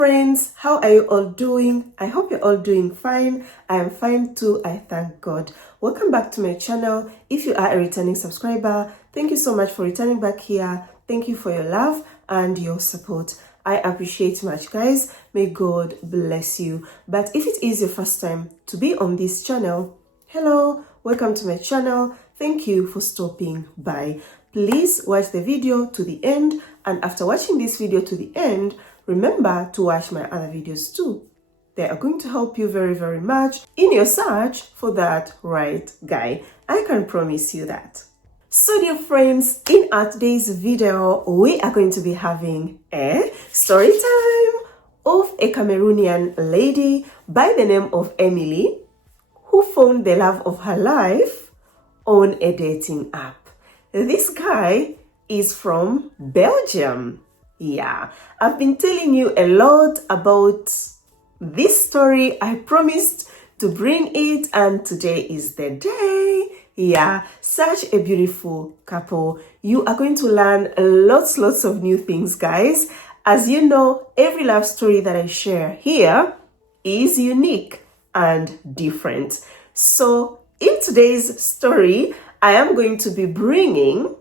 friends, how are you all doing? I hope you're all doing fine. I am fine too, I thank God. Welcome back to my channel. If you are a returning subscriber, thank you so much for returning back here. Thank you for your love and your support. I appreciate much, guys. May God bless you. But if it is your first time to be on this channel, hello, welcome to my channel. Thank you for stopping by. Please watch the video to the end, and after watching this video to the end, remember to watch my other videos too. They are going to help you very, very much in your search for that right guy. I can promise you that. So dear friends, in our today's video, we are going to be having a story time of a Cameroonian lady by the name of Emily, who found the love of her life on a dating app. This guy is from Belgium. Yeah, I've been telling you a lot about this story. I promised to bring it, and today is the day. Yeah, such a beautiful couple. You are going to learn lots of new things, guys. As you know, every love story that I share here is unique and different. So in today's story, I am going to be bringing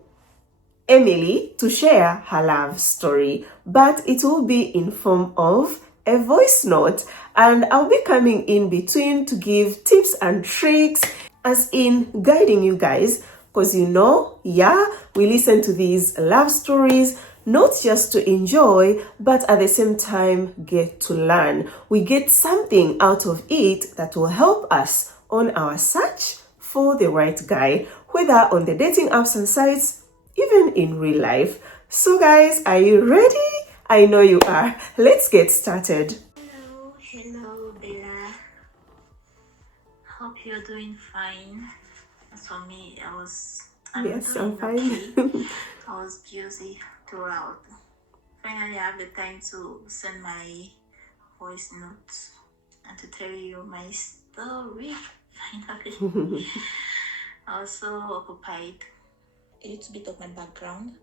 Emily to share her love story, but it will be in form of a voice note, and I'll be coming in between to give tips and tricks, as in guiding you guys, because you know, yeah, we listen to these love stories not just to enjoy, but at the same time get to learn. We get something out of it that will help us on our search for the right guy, whether on the dating apps and sites, even in real life. So guys, are you ready? I know you are. Let's get started. Hello Bella. Hope you're doing fine. As for me, I'm fine. Okay. I was busy throughout. Finally, I have the time to send my voice notes and to tell you my story. Finally. I was so occupied. A little bit of my background.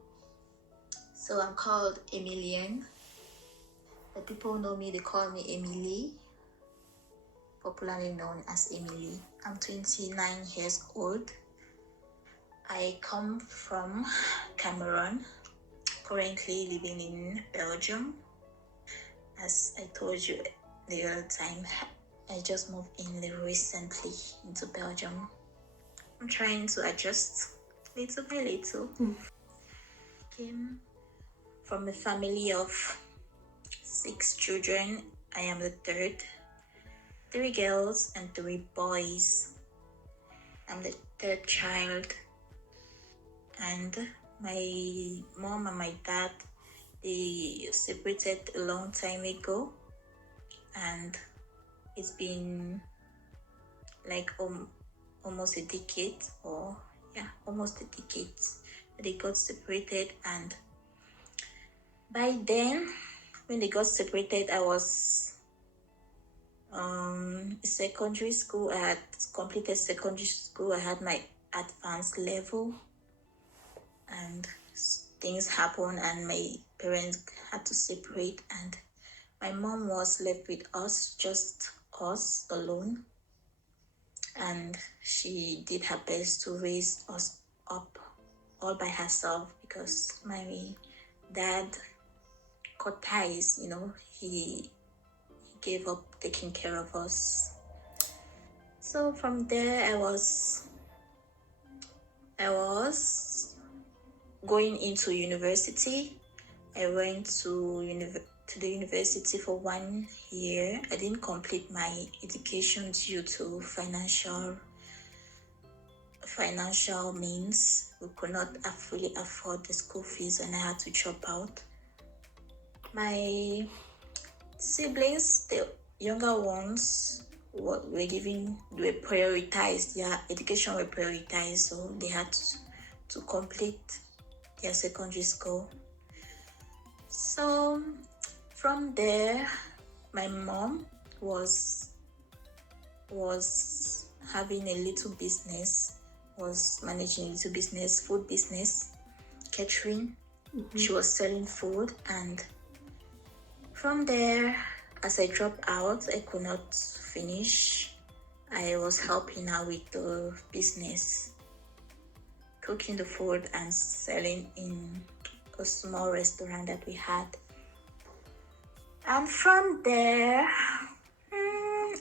So I'm called Emilian. The people know me, they call me Emily, popularly known as Emily. I'm 29 years old. I come from Cameroon, currently living in Belgium. As I told you the other time, I just moved in recently into Belgium. I'm trying to adjust little by little. Came from a family of 6 children. I am the third. 3 girls and 3 boys. I'm the third child. And my mom and my dad, they separated a long time ago. And it's been like almost a decade, almost a decade. They got separated, and by then, when they got separated, I was secondary school. I had completed secondary school. I had my advanced level, and things happened, and my parents had to separate, and my mom was left with us, just us alone, and she did her best to raise us up all by herself, because my dad cut ties. He gave up taking care of us. So from there, I was going into university. I went to the university for 1 year. I didn't complete my education due to financial means. We could not fully afford the school fees, and I had to drop out. My siblings, the younger ones, were prioritized. Their education were prioritized, so they had to complete their secondary school. So from there, my mom was having a little business, was managing a little business, food business, catering. She was selling food, and From there, as I dropped out, I could not finish. I was helping her with the business, cooking the food and selling in a small restaurant that we had. And from there,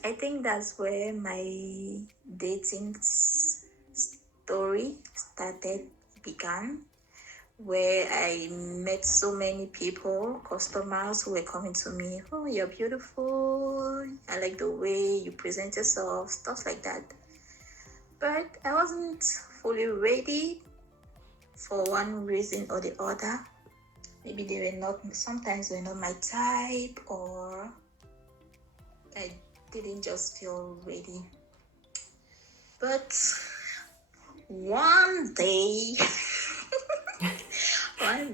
I think that's where my dating story began, where I met so many people, customers who were coming to me. Oh, you're beautiful. I like the way you present yourself, stuff like that. But I wasn't fully ready for one reason or the other. Maybe they were not, sometimes they were not my type, or I didn't just feel ready. But one day, I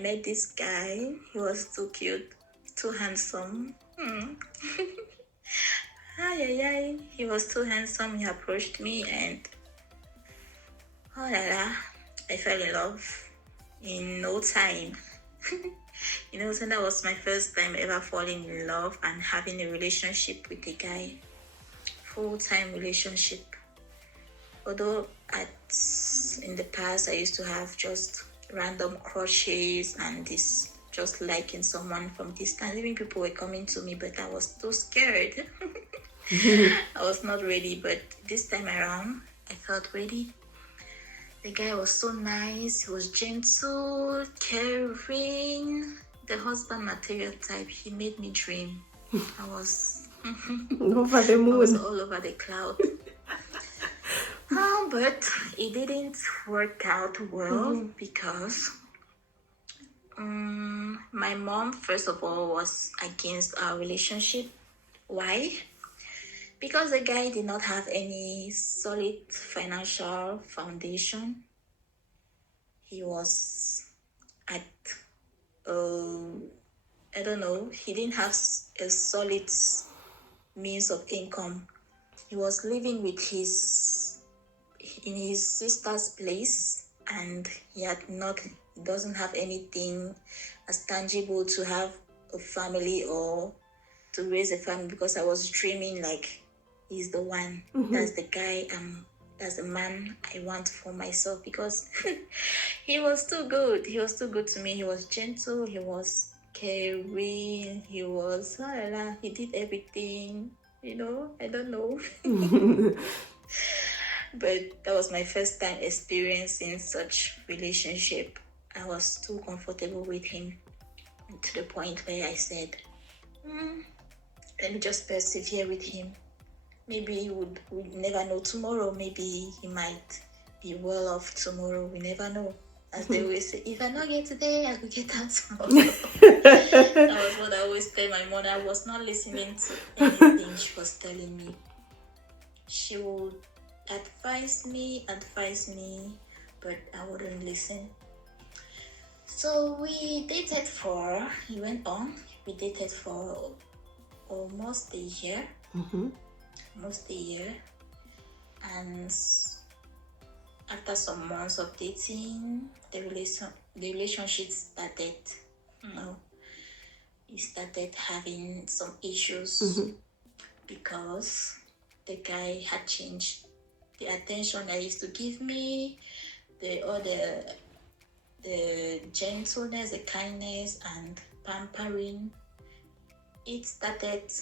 met this guy. He was too cute, too handsome. He was too handsome. He approached me and I fell in love in no time. So that was my first time ever falling in love and having a relationship with a guy, full-time relationship. Although in the past I used to have just random crushes and this, just liking someone from distance. Even people were coming to me, but I was too scared. I was not ready, but this time around I felt ready. The guy was so nice. He was gentle, caring, the husband material type. He made me dream. I was over the moon. I was all over the cloud. But it didn't work out well because my mom, first of all, was against our relationship. Why? Because the guy did not have any solid financial foundation. He was at, I don't know, he didn't have a solid means of income. He was living in his sister's place, and he doesn't have anything as tangible to have a family or to raise a family, because I was dreaming like he's the one. That's the guy, that's the man I want for myself, because he was too good. He was too good to me. He was gentle, he was caring, he was he did everything, I don't know. But that was my first time experiencing such relationship. I was too comfortable with him, to the point where I said, let me just persevere with him. Maybe we'd never know tomorrow. Maybe he might be well off tomorrow. We never know. As they always say, if I not get today, I will get that tomorrow. That was what I always tell my mother. I was not listening to anything she was telling me. She would advise me, but I wouldn't listen. So we dated he went on. We dated for almost a year. Almost a year. And after some months of dating, the relationship started, we started having some issues because the guy had changed. The attention I used to give me, the gentleness, the kindness and pampering, it started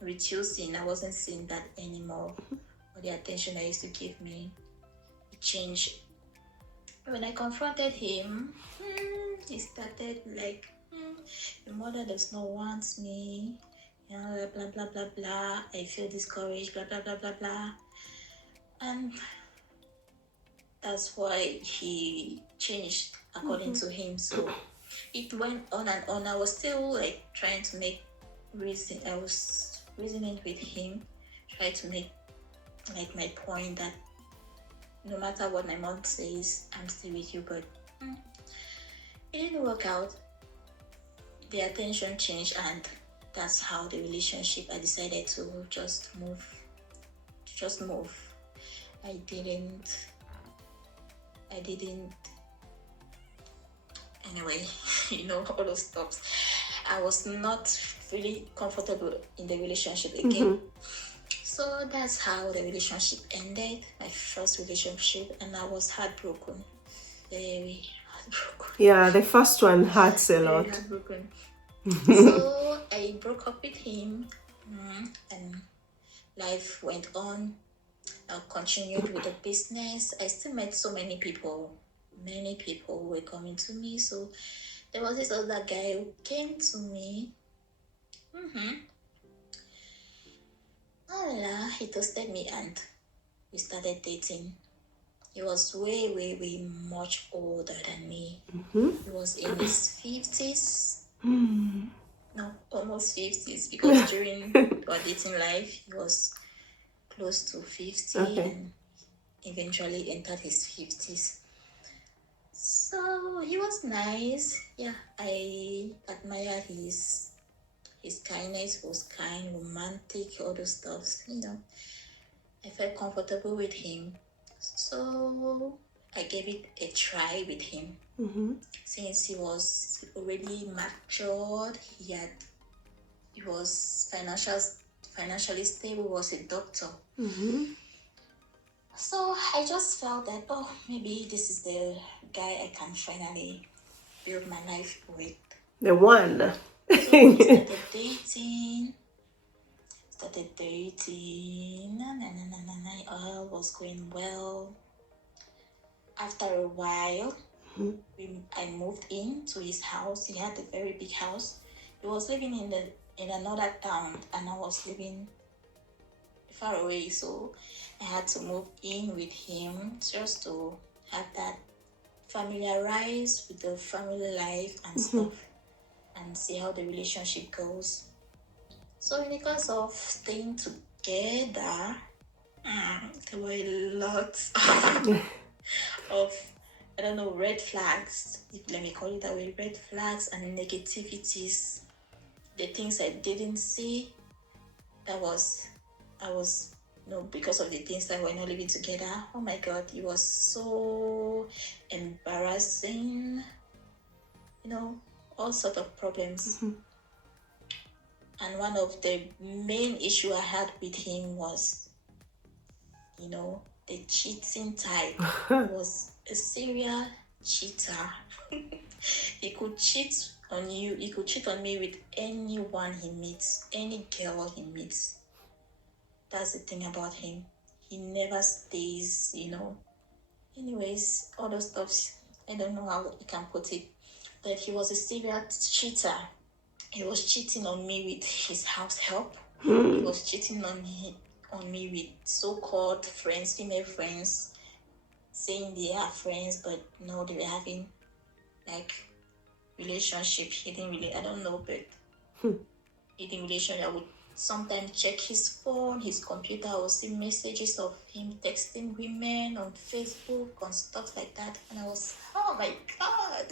reducing. I wasn't seeing that anymore. Or the attention I used to give me, it changed. When I confronted him, he started like, your mother does not want me, blah blah blah blah, I feel discouraged, blah blah blah blah blah. And that's why he changed, according to him. So it went on and on. I was still like trying to make reason. I was reasoning with him, trying to make like my point that no matter what my mom says, I'm still with you. But it didn't work out. The attention changed, and that's how the relationship, I decided to just move. I didn't anyway, all those stuff. I was not really comfortable in the relationship again. So that's how the relationship ended, my first relationship, and I was heartbroken, very heartbroken. Yeah, the first one hurts a Very lot. heartbroken. So I broke up with him, and life went on. I continued with the business. I still met so many people. Many people were coming to me. So there was this other guy who came to me. He toasted me and we started dating. He was way, way, way much older than me. He was in his 50s. No, almost 50s, because during our dating life, he was close to 50 and eventually entered his 50s. So he was nice. Yeah, I admire his kindness. He was kind, romantic, all those stuff. I felt comfortable with him. So I gave it a try with him. Since he was already matured, he was financially stable, was a doctor. So I just felt that, oh, maybe this is the guy I can finally build my life with. The one. So we started dating. All was going well. After a while, I moved into his house. He had a very big house. He was living in another town, and I was living far away. So I had to move in with him just to have that familiarize with the family life and stuff, and see how the relationship goes. So in the course of staying together, there were a lot of I don't know, red flags, let me call it that way, red flags and negativities. The things I didn't see, because of the things that we're not living together. Oh my God, it was so embarrassing, all sort of problems. And one of the main issue I had with him was, the cheating type. He was a serial cheater. He could cheat on you. He could cheat on me with anyone he meets, any girl he meets. That's the thing about him. He never stays, Anyways, all those stuff, I don't know how I can put it. But he was a serial cheater. He was cheating on me with his house help. He was cheating on me with so-called friends, female friends, saying they are friends, but no, they were having relationship. He didn't really, I don't know, but hidden relationship. I would sometimes check his phone, his computer. I would see messages of him texting women on Facebook, on stuff like that, and I was, oh my God.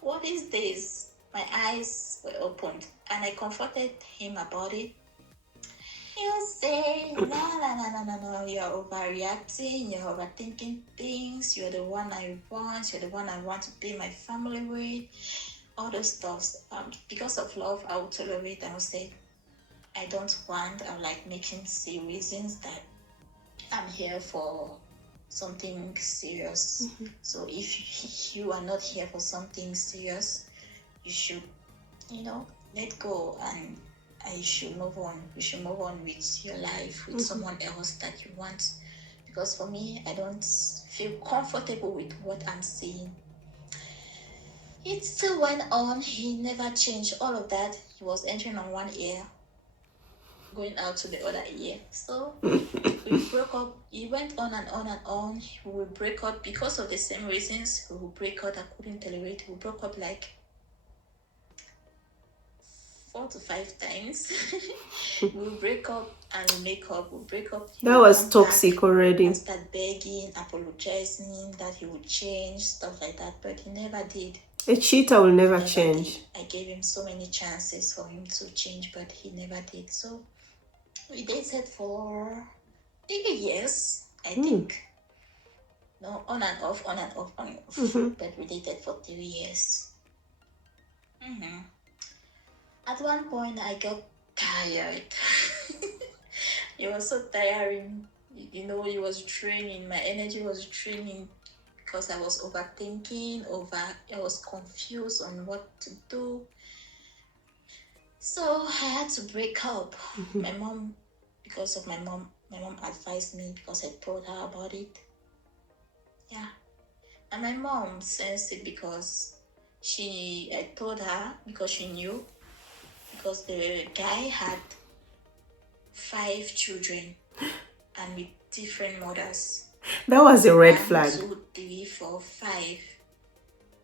What is this? My eyes were opened, and I confronted him about it. He was saying, no, you're overreacting, you're overthinking things, you're the one I want to be my family with, all those stuff. Because of love, I would tolerate, I would say, I don't want, I'm making see reasons that I'm here for something serious. So if you are not here for something serious, you should, let go, and you should move on. You should move on with your life, with someone else that you want. Because for me, I don't feel comfortable with what I'm seeing. It still went on. He never changed. All of that, he was entering on one ear, going out to the other ear. So we broke up. He went on and on and on. We would break up because of the same reasons. We would break up. I couldn't tolerate. We broke up 4 to 5 times. We break up and we make up. We break up. That was toxic already. And start begging, apologizing that he would change, stuff like that. But he never did. A cheater will never change. I gave him so many chances for him to change, but he never did. So we dated for 3 years, I think. No, on and off. But we dated for 3 years. At one point, I got tired. It was so tiring. You know, it was draining. My energy was draining because I was overthinking, I was confused on what to do. So I had to break up. My mom, because of my mom advised me because I told her about it. Yeah. And my mom sensed it because I told her because she knew, because the guy had 5 children and with different mothers. That was a red flag. 1, 2, 3, 4, 5.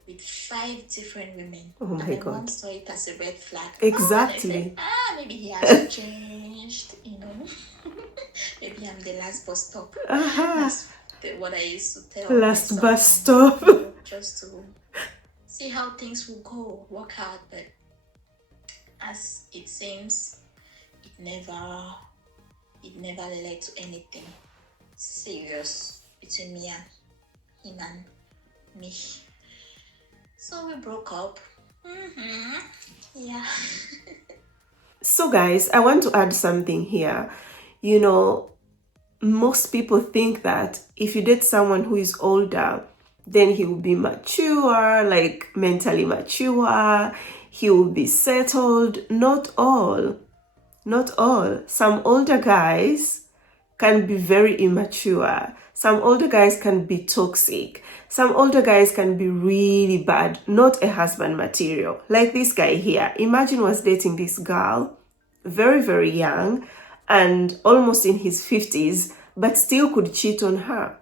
With 5 different women. Oh my and my God. mom saw it as a red flag. Exactly. And I said, maybe he has changed, you know. Maybe I'm the last bus stop. That's what I used to tell last myself. bus stop. You know, just to see how things will go, work out. But as it seems, it never led to anything serious between me and him and me. So we broke up. Yeah. So guys, I want to add something here. You know, most people think that if you date someone who is older, then he will be mature, like mentally mature, he will be settled. Not all. Not all. Some older guys can be very immature. Some older guys can be toxic. Some older guys can be really bad, not a husband material. Like this guy here. Imagine was dating this girl, very, very young, and almost in his 50s, but still could cheat on her.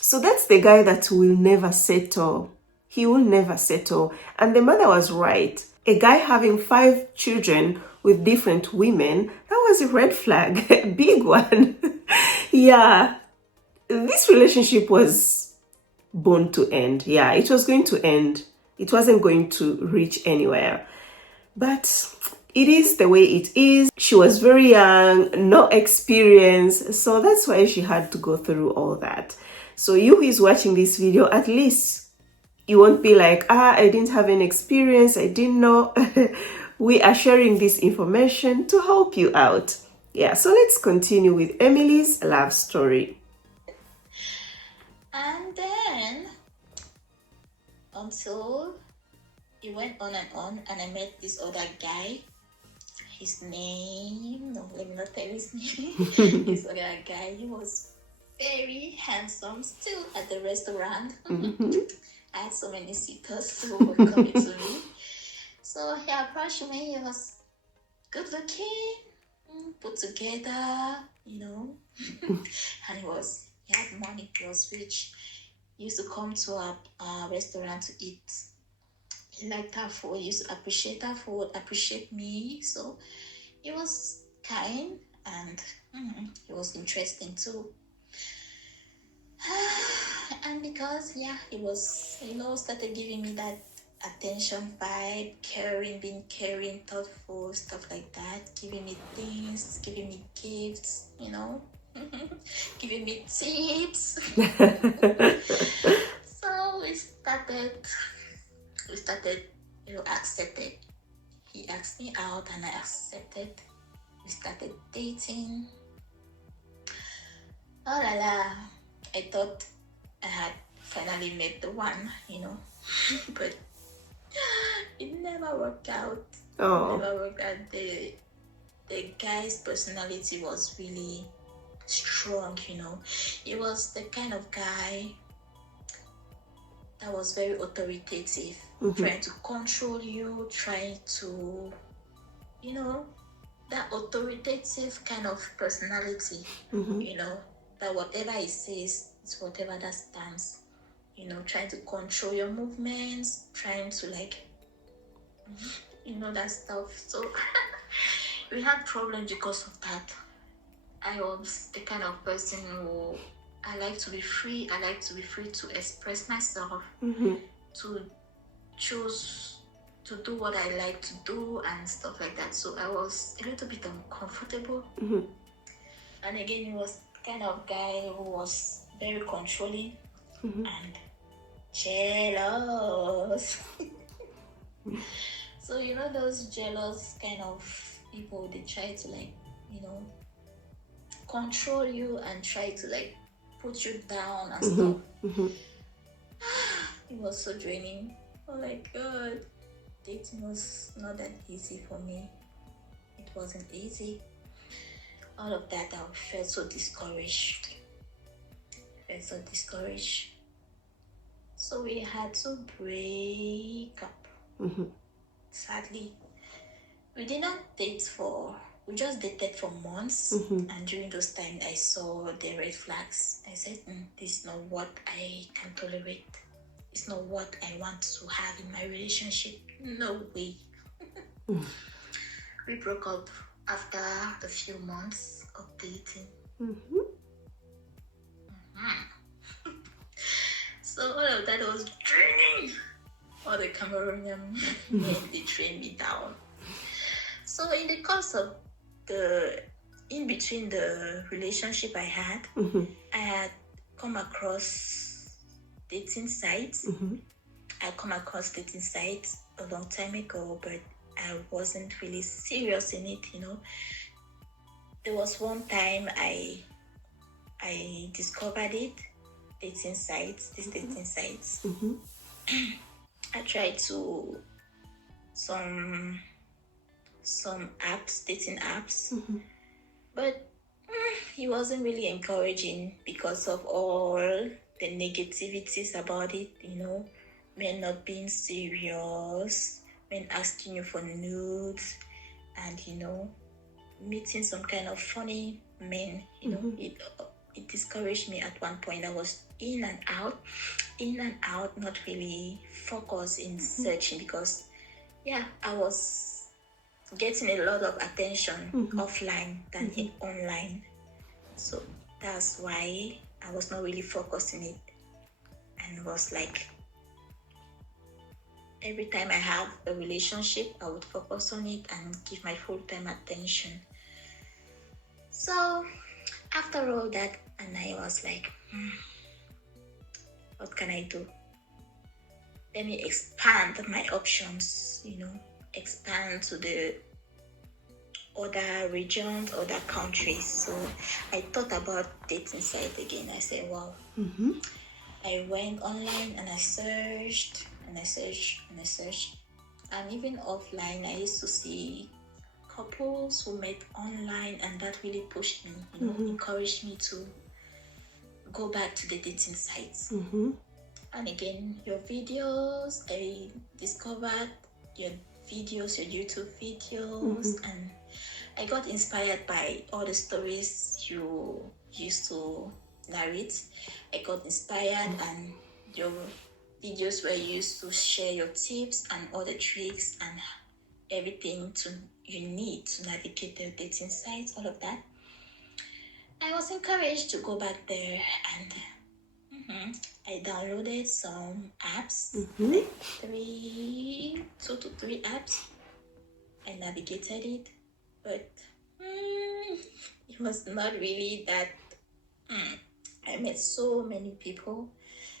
So that's the guy that will never settle. He will never settle. And the mother was right. A guy having 5 children with different women, that was a red flag, a big one. Yeah, this relationship was born to end. Yeah, it was going to end. It wasn't going to reach anywhere. But it is the way it is. She was very young, no experience, so that's why she had to go through all that. So you who is watching this video, at least you won't be like, I didn't have any experience, I didn't know. We are sharing this information to help you out. Yeah, so let's continue with Emily's love story. And then, until it went on, and I met this other guy. His name, no, let me not tell his name. This other guy, he was very handsome, still at the restaurant. I had so many suitors who were coming to me. So he approached me. He was good looking, put together, you know. And he had money. He was rich. He used to come to our restaurant to eat. He liked our food. He used to appreciate our food, appreciate me. So he was kind, and he was interesting too. And because he was, started giving me that attention vibe, being caring, thoughtful, stuff like that, giving me things, giving me gifts, giving me tips. So we started, accepted. He asked me out and I accepted. We started dating. Oh la la. I thought I had finally met the one, but it never worked out. Oh. It never worked out. The guy's personality was really strong, He was the kind of guy that was very authoritative, trying to control you, trying to, that authoritative kind of personality, that whatever he says is whatever that stands, trying to control your movements, trying to that stuff. So we had problems because of that. I was the kind of person who I like to be free. I like to be free to express myself, to choose to do what I like to do and stuff like that. So I was a little bit uncomfortable. And again, he was kind of guy who was very controlling and jealous. So you know those jealous kind of people, they try to like, you know, control you and try to like put you down and stuff. It was so draining. Oh my god, dating was not that easy for me. It wasn't easy. All of that, I felt so discouraged. So we had to break up. Sadly, we did not date we just dated for months. And during those times, I saw the red flags. I said, this is not what I can tolerate. It's not what I want to have in my relationship. No way. We broke up after a few months of dating. So all of that was draining. All the Cameroonian men, they trained me down. So in the course of in between the relationship I had, I had come across dating sites. I come across dating sites a long time ago, but I wasn't really serious in it, you know. There was one time I discovered it, these dating sites. I tried to some apps, dating apps, but it wasn't really encouraging because of all the negativities about it, you know, men not being serious, men asking you for nudes, and you know, meeting some kind of funny men, you know. It discouraged me at one point. I was in and out, not really focused in searching, because I was getting a lot of attention offline than online. So that's why I was not really focused in it, and was like, every time I have a relationship, I would focus on it and give my full-time attention. So after all that, and I was like, what can I do? Let me expand my options, you know, expand to the other regions, other countries. So I thought about dating site again. I said, wow. I went online and I searched. And even offline, I used to see couples who met online, and that really pushed me, you know, encouraged me to go back to the dating sites. And again, your videos, I discovered your YouTube videos, and I got inspired by all the stories you used to narrate. I got inspired, and your videos were used to share your tips and all the tricks and everything you need to navigate the dating sites, all of that. I was encouraged to go back there, and I downloaded some apps, like 2 to 3 apps. I navigated it, but it was not really that. I met so many people,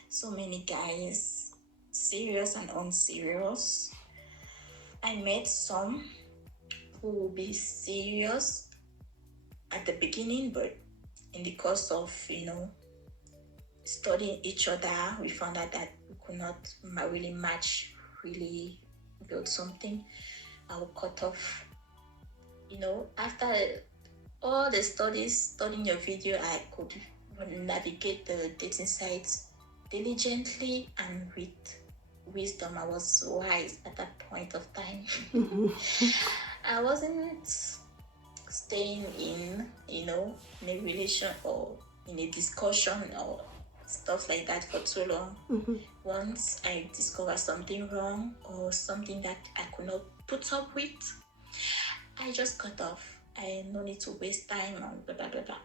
so many guys, serious and unserious. I met some who will be serious at the beginning, but in the course of, you know, studying each other, we found out that we could not really match, really build something. I will cut off. You know, after all the studying your video, I could navigate the dating sites diligently and with wisdom. I was wise at that point of time. I wasn't staying in, you know, in a relation or in a discussion or stuff like that for too long. Once I discovered something wrong or something that I could not put up with, I just cut off. I no need to waste time on blah blah blah blah.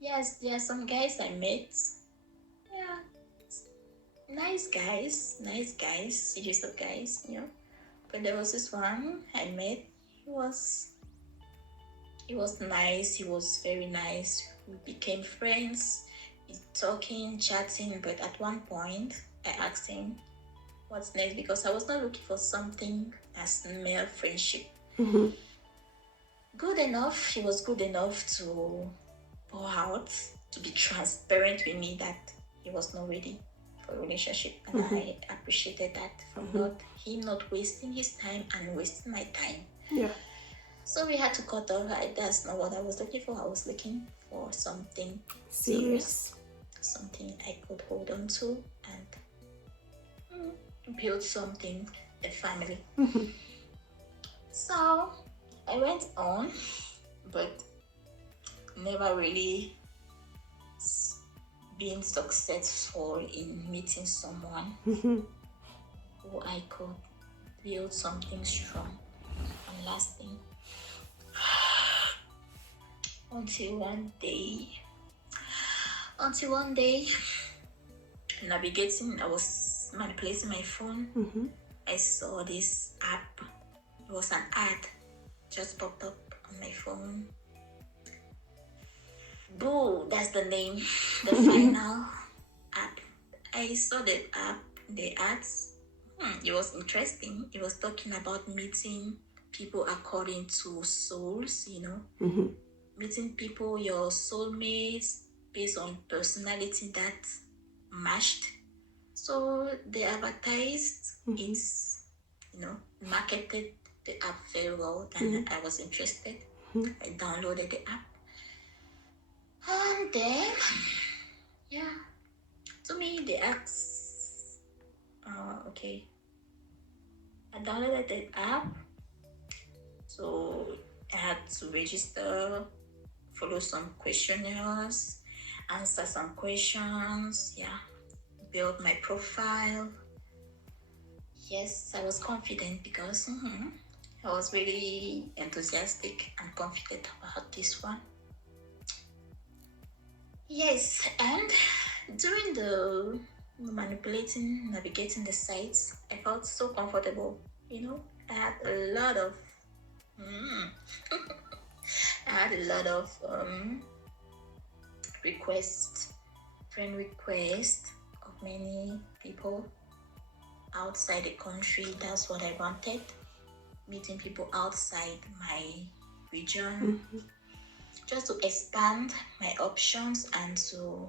Yes, there are some guys I met. Yeah, nice guys, series of guys, you know. But there was this one I met. He was nice. He was very nice. We became friends, talking, chatting. But at one point, I asked him, what's next, because I was not looking for something as mere friendship. Good enough, he was good enough to pour out, to be transparent with me that he was not ready for a relationship, and I appreciated that from him not wasting his time and wasting my time. Yeah. So we had to cut off. That's not what I was looking for. I was looking for something serious, something I could hold on to and build something, a family. So I went on, but never really being successful in meeting someone who I could build something strong and lasting. Until one day, navigating, I was manipulating my phone. I saw this app. It was an ad, just popped up on my phone. Boo, that's the name, the final app. I saw the app, the ads. It was interesting. It was talking about meeting people according to souls, meeting people, your soulmates, based on personality that matched. So they advertised, it's, marketed the app very well, and I was interested. I downloaded the app. And then, to me, they asked, okay, I downloaded the app, so I had to register, follow some questionnaires, answer some questions, build my profile. Yes, I was confident because I was really enthusiastic and confident about this one. Yes, and during the navigating the sites, I felt so comfortable. I had a lot of friend requests of many people outside the country. That's what I wanted. Meeting people outside my region, just to expand my options and to,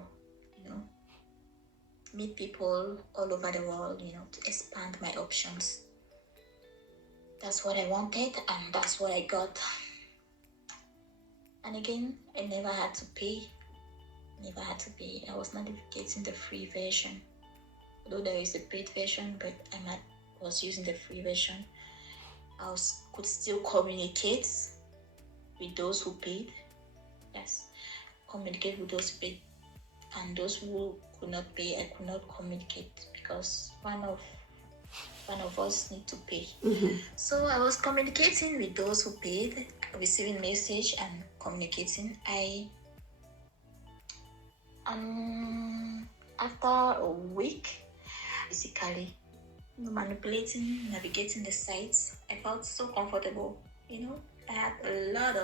meet people all over the world, to expand my options. That's what I wanted, and that's what I got. And again, I never had to pay. I was not getting the free version, although there is a paid version, but I was using the free version. I could still communicate with those who paid. Yes, communicate with those who paid, and those who could not pay, I could not communicate because one of us need to pay. So I was communicating with those who paid, receiving message and communicating. After a week, basically manipulating, navigating the sites, I felt so comfortable. I had a lot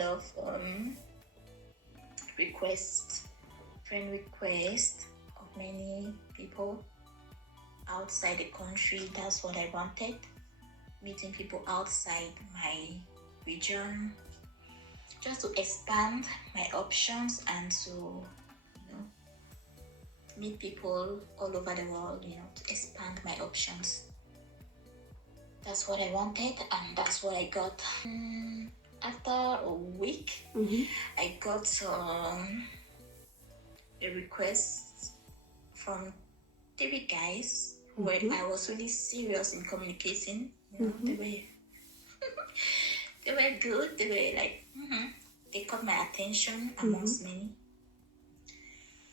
of friend requests of many people outside the country. That's what I wanted. Meeting people outside my region, just to expand my options and to, meet people all over the world, to expand my options. That's what I wanted, and that's what I got. After a week, I got a request from 3 guys where I was really serious in communicating. They were good. They were like, they caught my attention amongst many.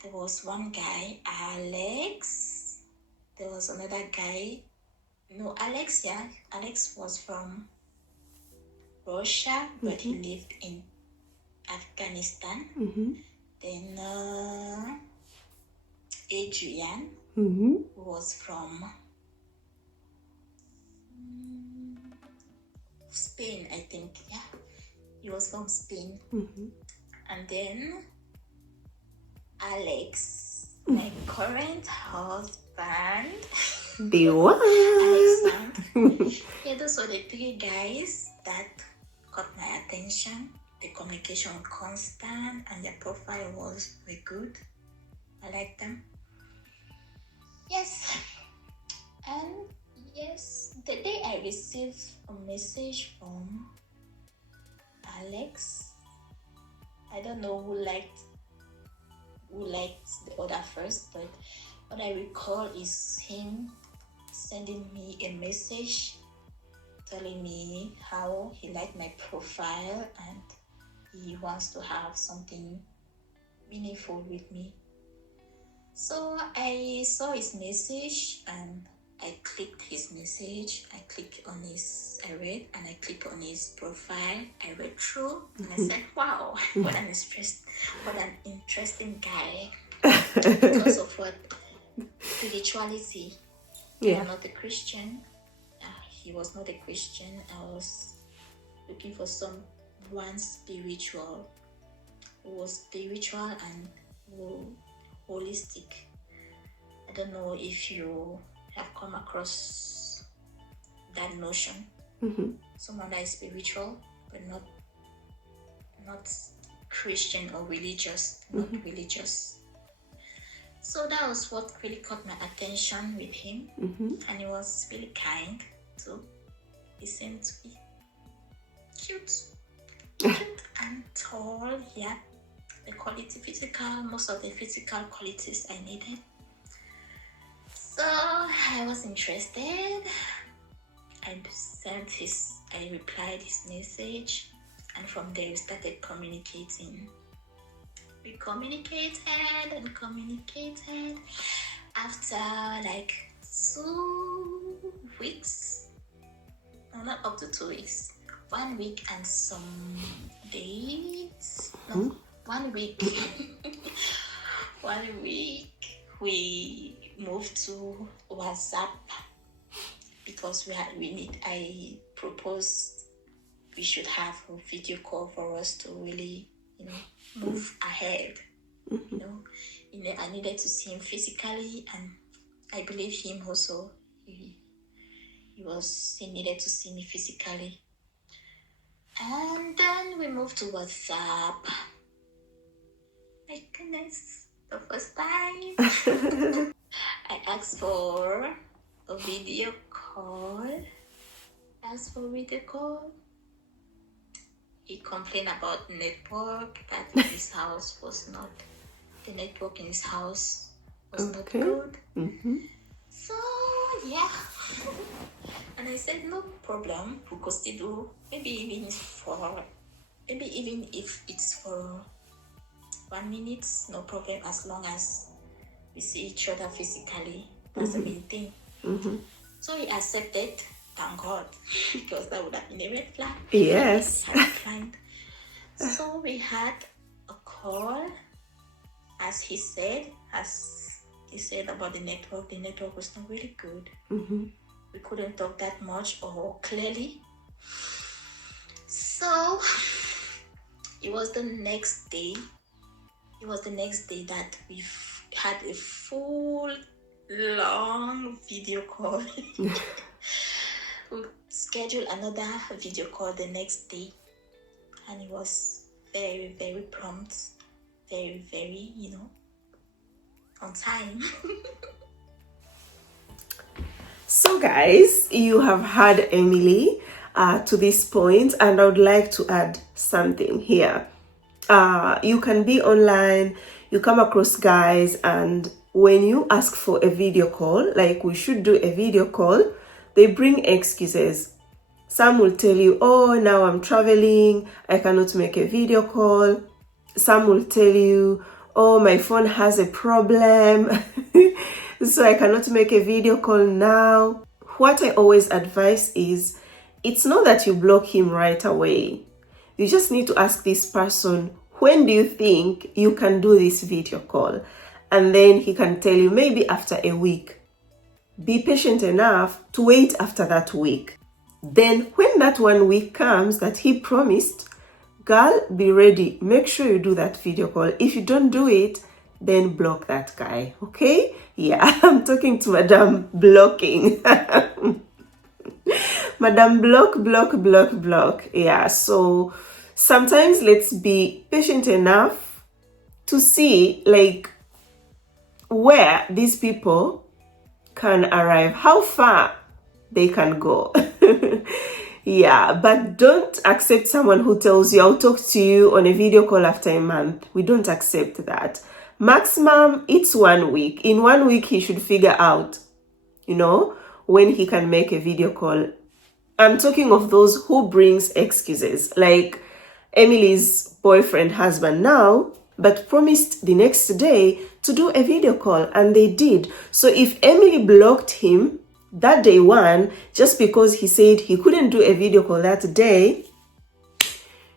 There was one guy, Alex. There was another guy. No, Alex, Alex was from Russia, but he lived in Afghanistan. Then Adrian, who was from Spain, I think. Yeah, he was from Spain. And then Alex, my current husband. The one. Yeah, those were the 3 guys that caught my attention. The communication was constant and their profile was very good. I like them. Yes. And yes, the day I received a message from Alex, I don't know who liked the other first, but what I recall is him sending me a message telling me how he liked my profile and he wants to have something meaningful with me. So I saw his message and I clicked his message. I read and I clicked on his profile. I read through and I said, wow, what an interesting guy. Because of what? Spirituality. Yeah. I'm not a Christian. He was not a Christian. I was looking for someone spiritual, who was spiritual and holistic. I don't know if you have come across that notion. Someone that is spiritual but not Christian or religious, not religious. So that was what really caught my attention with him. And he was really kind too. He seemed to be cute and tall. Yeah, most of the physical qualities I needed. So I was interested. I replied his message, and from there we started communicating. We communicated. After like 2 weeks, no, not up to 2 weeks, 1 week and some days. No, 1 week. 1 week we moved to WhatsApp because I proposed we should have a video call for us to really, move ahead. I needed to see him physically, and I believe him also. He needed to see me physically. And then we moved to WhatsApp. My goodness, the first time. I asked for a video call. He complained about network, that his house was not, the network in his house was not good. So yeah, and I said no problem, we could still do, maybe even if it's for 1 minute, no problem, as long as we see each other physically. That's the main thing. So he accepted, thank God, because that would have been a red flag. Yes. So we had a call, as he said about the network. The network was not really good. We couldn't talk that much or clearly. So it was the next day that we had a full long video call. We scheduled another video call the next day, and it was very, very prompt, very, very, on time. So guys, you have heard Emily to this point, and I would like to add something here. You can be online, you come across guys, and when you ask for a video call, like we should do a video call, they bring excuses. Some will tell you, oh, now I'm traveling, I cannot make a video call. Some will tell you, oh, my phone has a problem, so I cannot make a video call now. What I always advise is, it's not that you block him right away. You just need to ask this person, when do you think you can do this video call? And then he can tell you maybe after a week. Be patient enough to wait after that week. Then when that 1 week comes that he promised, girl, be ready. Make sure you do that video call. If you don't do it, then block that guy. Okay? Yeah, I'm talking to Madam Blocking. Madam block. Yeah, so sometimes let's be patient enough to see like where these people can arrive, how far they can go. Yeah, but don't accept someone who tells you, I'll talk to you on a video call after a month. We don't accept that. Maximum, it's 1 week. In 1 week, he should figure out, when he can make a video call. I'm talking of those who brings excuses, like Emily's boyfriend, husband now, but promised the next day to do a video call, and they did. So if Emily blocked him that day one, just because he said he couldn't do a video call that day,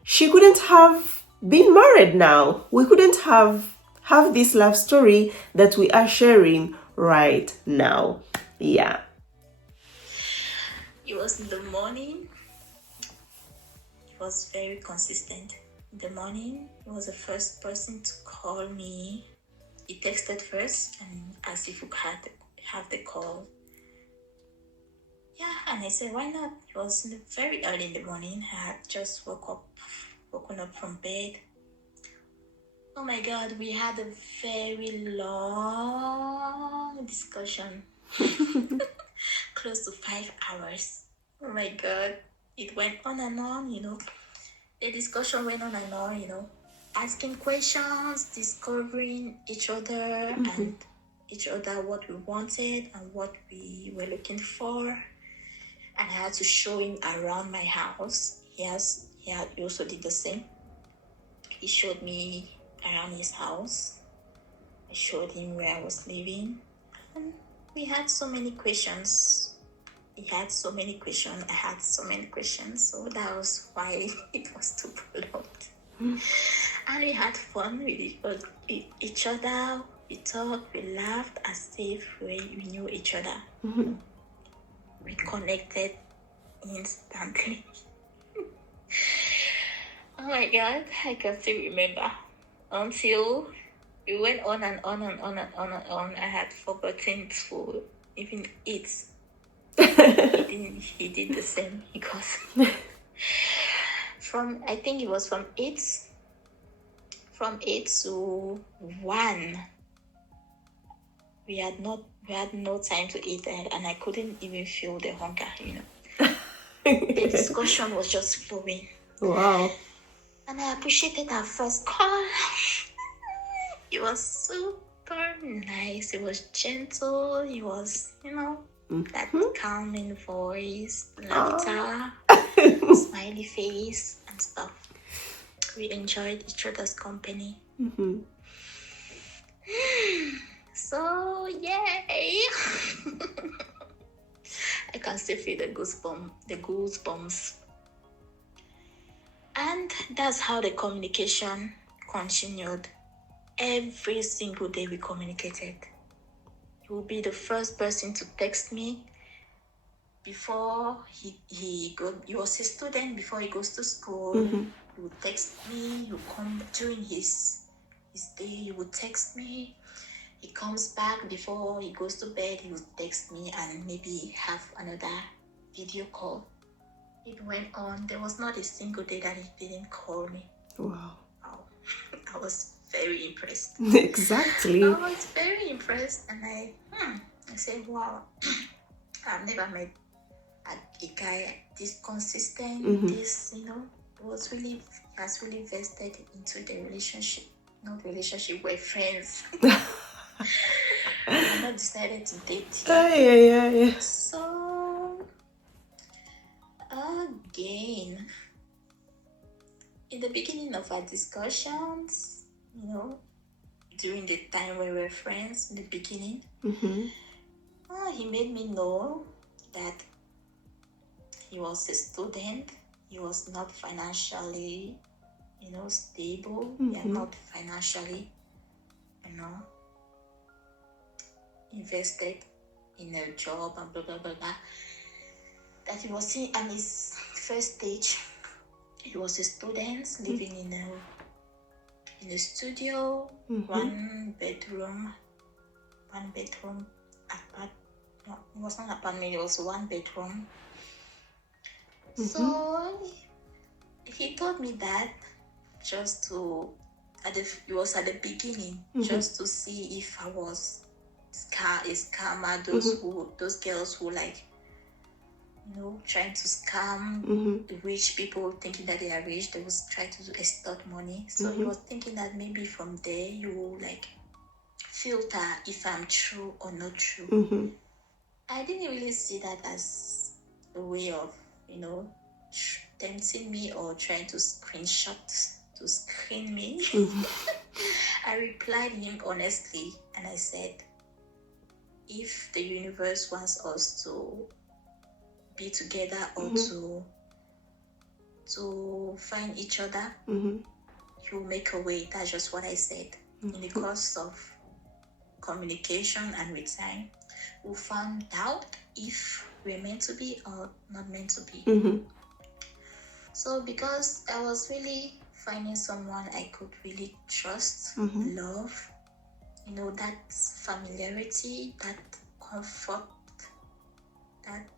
she couldn't have been married now. We couldn't have this love story that we are sharing right now. Yeah. It was in the morning. It was very consistent. In the morning, he was the first person to call me. He texted first and asked if we could have the call. Yeah, and I said, why not? It was very early in the morning. I had just woken up from bed. Oh my God, we had a very long discussion. Close to 5 hours. Oh my God, it went on and on, The discussion went on and on, asking questions, discovering each other and each other what we wanted and what we were looking for. And I had to show him around my house. He also did the same. He showed me around his house. I showed him where I was living. And we had so many questions. He had so many questions. I had so many questions. So that was why it was too prolonged. And we had fun with each other. We talked, we laughed as if we knew each other. We connected instantly. Oh my God, I can still remember. Until we went on and on and on and on and on. I had forgotten to even eat. He did the same because I think it was from 8 to 1. We had no time to eat, and I couldn't even feel the hunger, The discussion was just flowing. Wow. And I appreciated our first call. It was super nice. It was gentle. It was, that calming voice, laughter, smiley face, and stuff. We enjoyed each other's company. So, yay! I can still feel the goosebumps. And that's how the communication continued. Every single day we communicated. He will be the first person to text me before he was a student. Before he goes to school, he would text me. He would come during his day. He would text me. He comes back before he goes to bed. He would text me and maybe have another video call. It went on. There was not a single day that he didn't call me. Wow. I was very impressed. Exactly. I was very impressed, and I said, wow, I've never met a guy this consistent, this, has really vested into the relationship. Not relationship, we're friends. I'm not decided to date him. Yeah. So, again, in the beginning of our discussions, during the time we were friends in the beginning, he made me know that he was a student. He was not financially, stable. He had not financially, invested in a job and blah, blah, blah, blah. That he was in his first stage. He was a student living in a studio, one bedroom apart. No, it was not apartment, it was one bedroom. So he told me that just to, it was at the beginning, just to see if I was scammer, those girls who like, trying to scam rich people, thinking that they are rich. They was trying to extort money. So he was thinking that maybe from there you will like filter if I'm true or not true. I didn't really see that as a way of, tempting me or trying to screen me. I replied him honestly, and I said, if the universe wants us to be together or to find each other, you'll make a way. That's just what I said. In the course of communication and with time, we'll find out if we're meant to be or not meant to be. So because I was really finding someone I could really trust, love, that familiarity, that comfort, that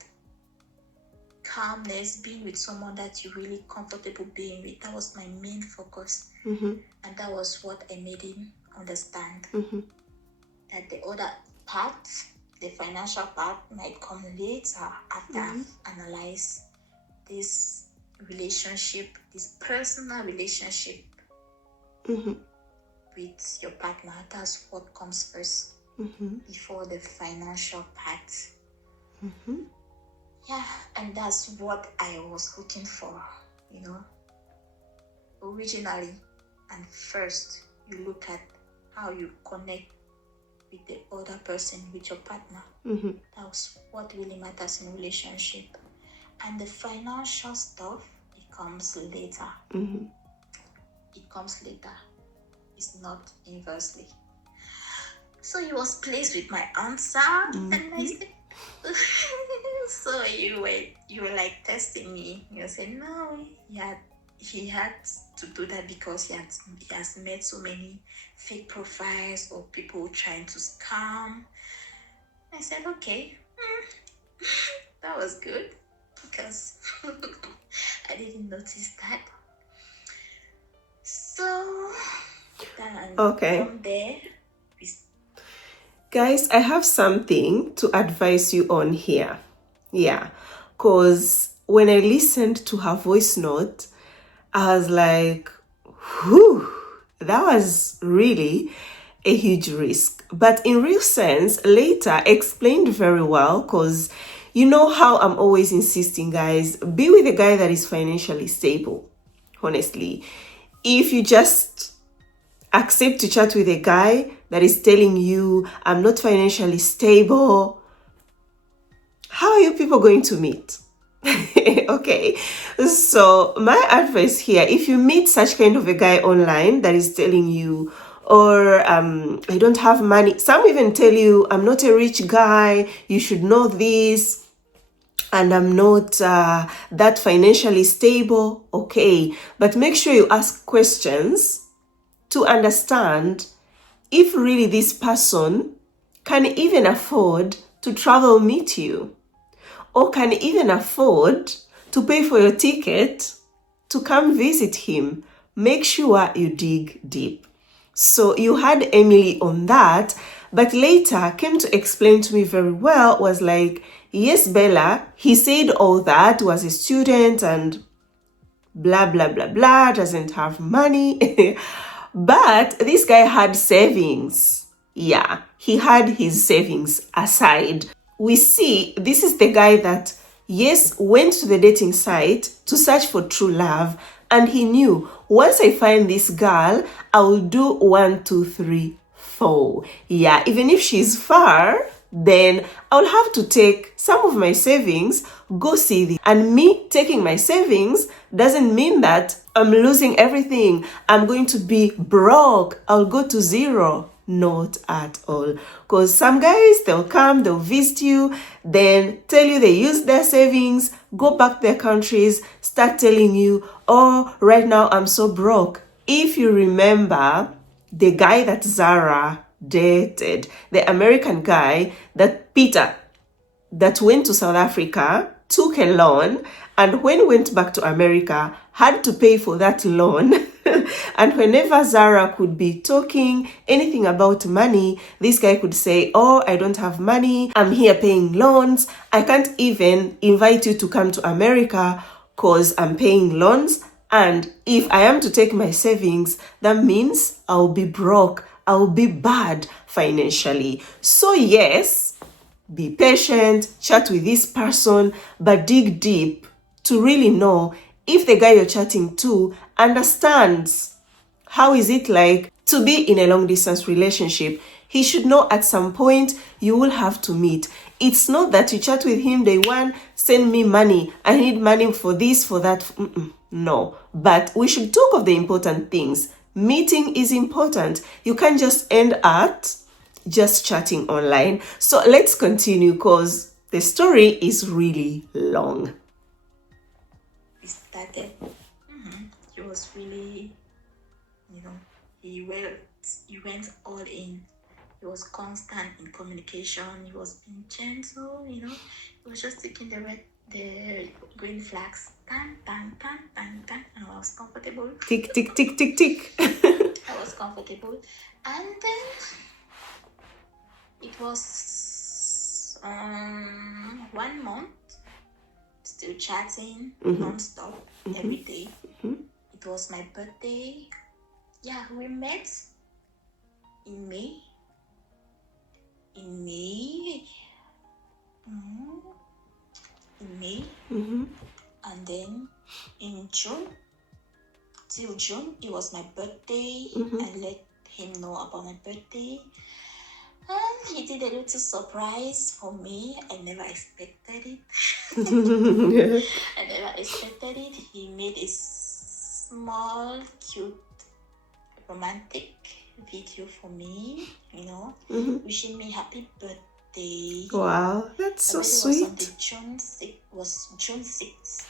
calmness, being with someone that you're really comfortable being with. That was my main focus. And that was what I made him understand. That the other part, the financial part, might come later after I've analyzed this relationship, this personal relationship with your partner. That's what comes first before the financial part. Yeah, and that's what I was looking for, originally. And first, you look at how you connect with the other person, with your partner. That's what really matters in a relationship. And the financial stuff, it comes later. It comes later. It's not inversely. So he was pleased with my answer, and I said, so you were like testing me. You said no, he had to do that because he has met so many fake profiles or people trying to scam. I said okay, that was good because I didn't notice that. So then from there. Guys, I have something to advise you on here. Yeah, because when I listened to her voice note, I was like, whew, that was really a huge risk. But in real sense, later explained very well, because you know how I'm always insisting, guys, be with a guy that is financially stable. Honestly, if you just accept to chat with a guy that is telling you, I'm not financially stable, how are you people going to meet? Okay, so my advice here, if you meet such kind of a guy online that is telling you, or I don't have money, some even tell you, I'm not a rich guy, you should know this, and I'm not that financially stable, okay, but make sure you ask questions to understand if really this person can even afford to travel meet you, or can even afford to pay for your ticket to come visit him. Make sure you dig deep. So you had Emily on that, but later came to explain to me very well, was like, yes, Bella, he said all that, was a student and blah, blah, blah, blah, doesn't have money. But this guy had savings. Yeah, he had his savings aside. We see this is the guy that, yes, went to the dating site to search for true love. And he knew, once I find this girl, I will do 1, 2, 3, 4. Yeah, even if she's far, then I'll have to take some of my savings, go see this. And me taking my savings doesn't mean that I'm losing everything. I'm going to be broke. I'll go to zero. Not at all. Because some guys, they'll come, they'll visit you, then tell you they use their savings, go back to their countries, start telling you, oh, right now I'm so broke. If you remember, the guy that Zara dated, the American guy that Peter, that went to South Africa, took a loan, and when went back to America, had to pay for that loan. And whenever Zara could be talking anything about money, this guy could say, oh, I don't have money, I'm here paying loans, I can't even invite you to come to America because I'm paying loans. And if I am to take my savings, that means I'll be broke, I'll be bad financially. So yes, be patient, chat with this person, but dig deep to really know if the guy you're chatting to understands how is it like to be in a long distance relationship. He should know at some point you will have to meet. It's not that you chat with him day one, send me money, I need money for this, for that. No, but we should talk of the important things. Meeting is important. You can't just end at just chatting online. So let's continue because the story is really long. We started. He was really, he went all in. He was constant in communication. He was being gentle. He was just taking the green flags, bang, bang, bang, bang, bang, and I was comfortable. Tick, tick, tick, tick, tick. I was comfortable, and then it was 1 month, still chatting non-stop every day. It was my birthday. Yeah, we met in May. And then in June, till June, it was my birthday. I let him know about my birthday, and he did a little surprise for me. I never expected it. I never expected it. He made a small, cute, romantic video for me, wishing me happy birthday. Wow, that's so sweet. Was June 6th.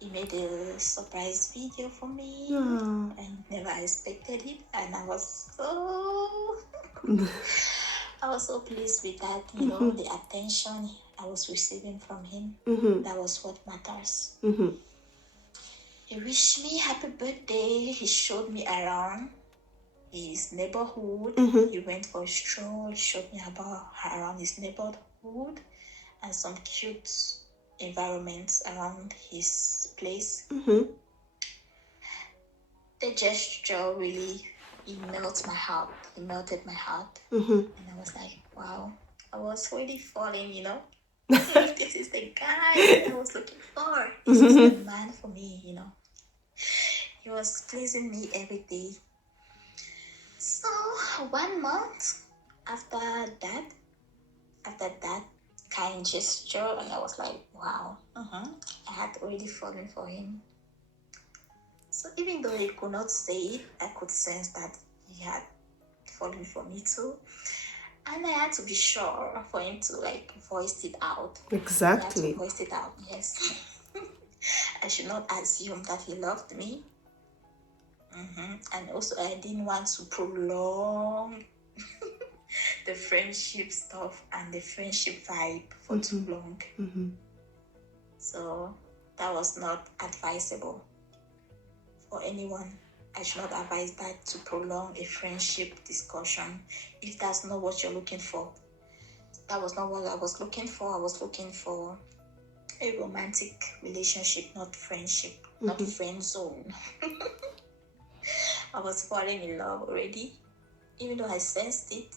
He made a surprise video for me. Oh. I never expected it, and I was so pleased with that. The attention I was receiving from him. That was what matters. He wished me happy birthday. He showed me around his neighborhood. He went for a stroll, showed me around his neighborhood and some cute environments around his place. The gesture really, melted my heart. And I was like, wow, I was really falling, This is the guy I was looking for. This is the man for me, He was pleasing me every day. So 1 month after that kind gesture, and I was like, wow, I had already fallen for him. So even though he could not say it, I could sense that he had fallen for me too. And I had to be sure for him to voice it out. Exactly. He had to voice it out, yes. I should not assume that he loved me. And also I didn't want to prolong the friendship stuff and the friendship vibe for too long. So that was not advisable for anyone. I should not advise that, to prolong a friendship discussion if that's not what you're looking for. That was not what I was looking for. I was looking for a romantic relationship, not friendship, not friend zone. I was falling in love already. Even though I sensed it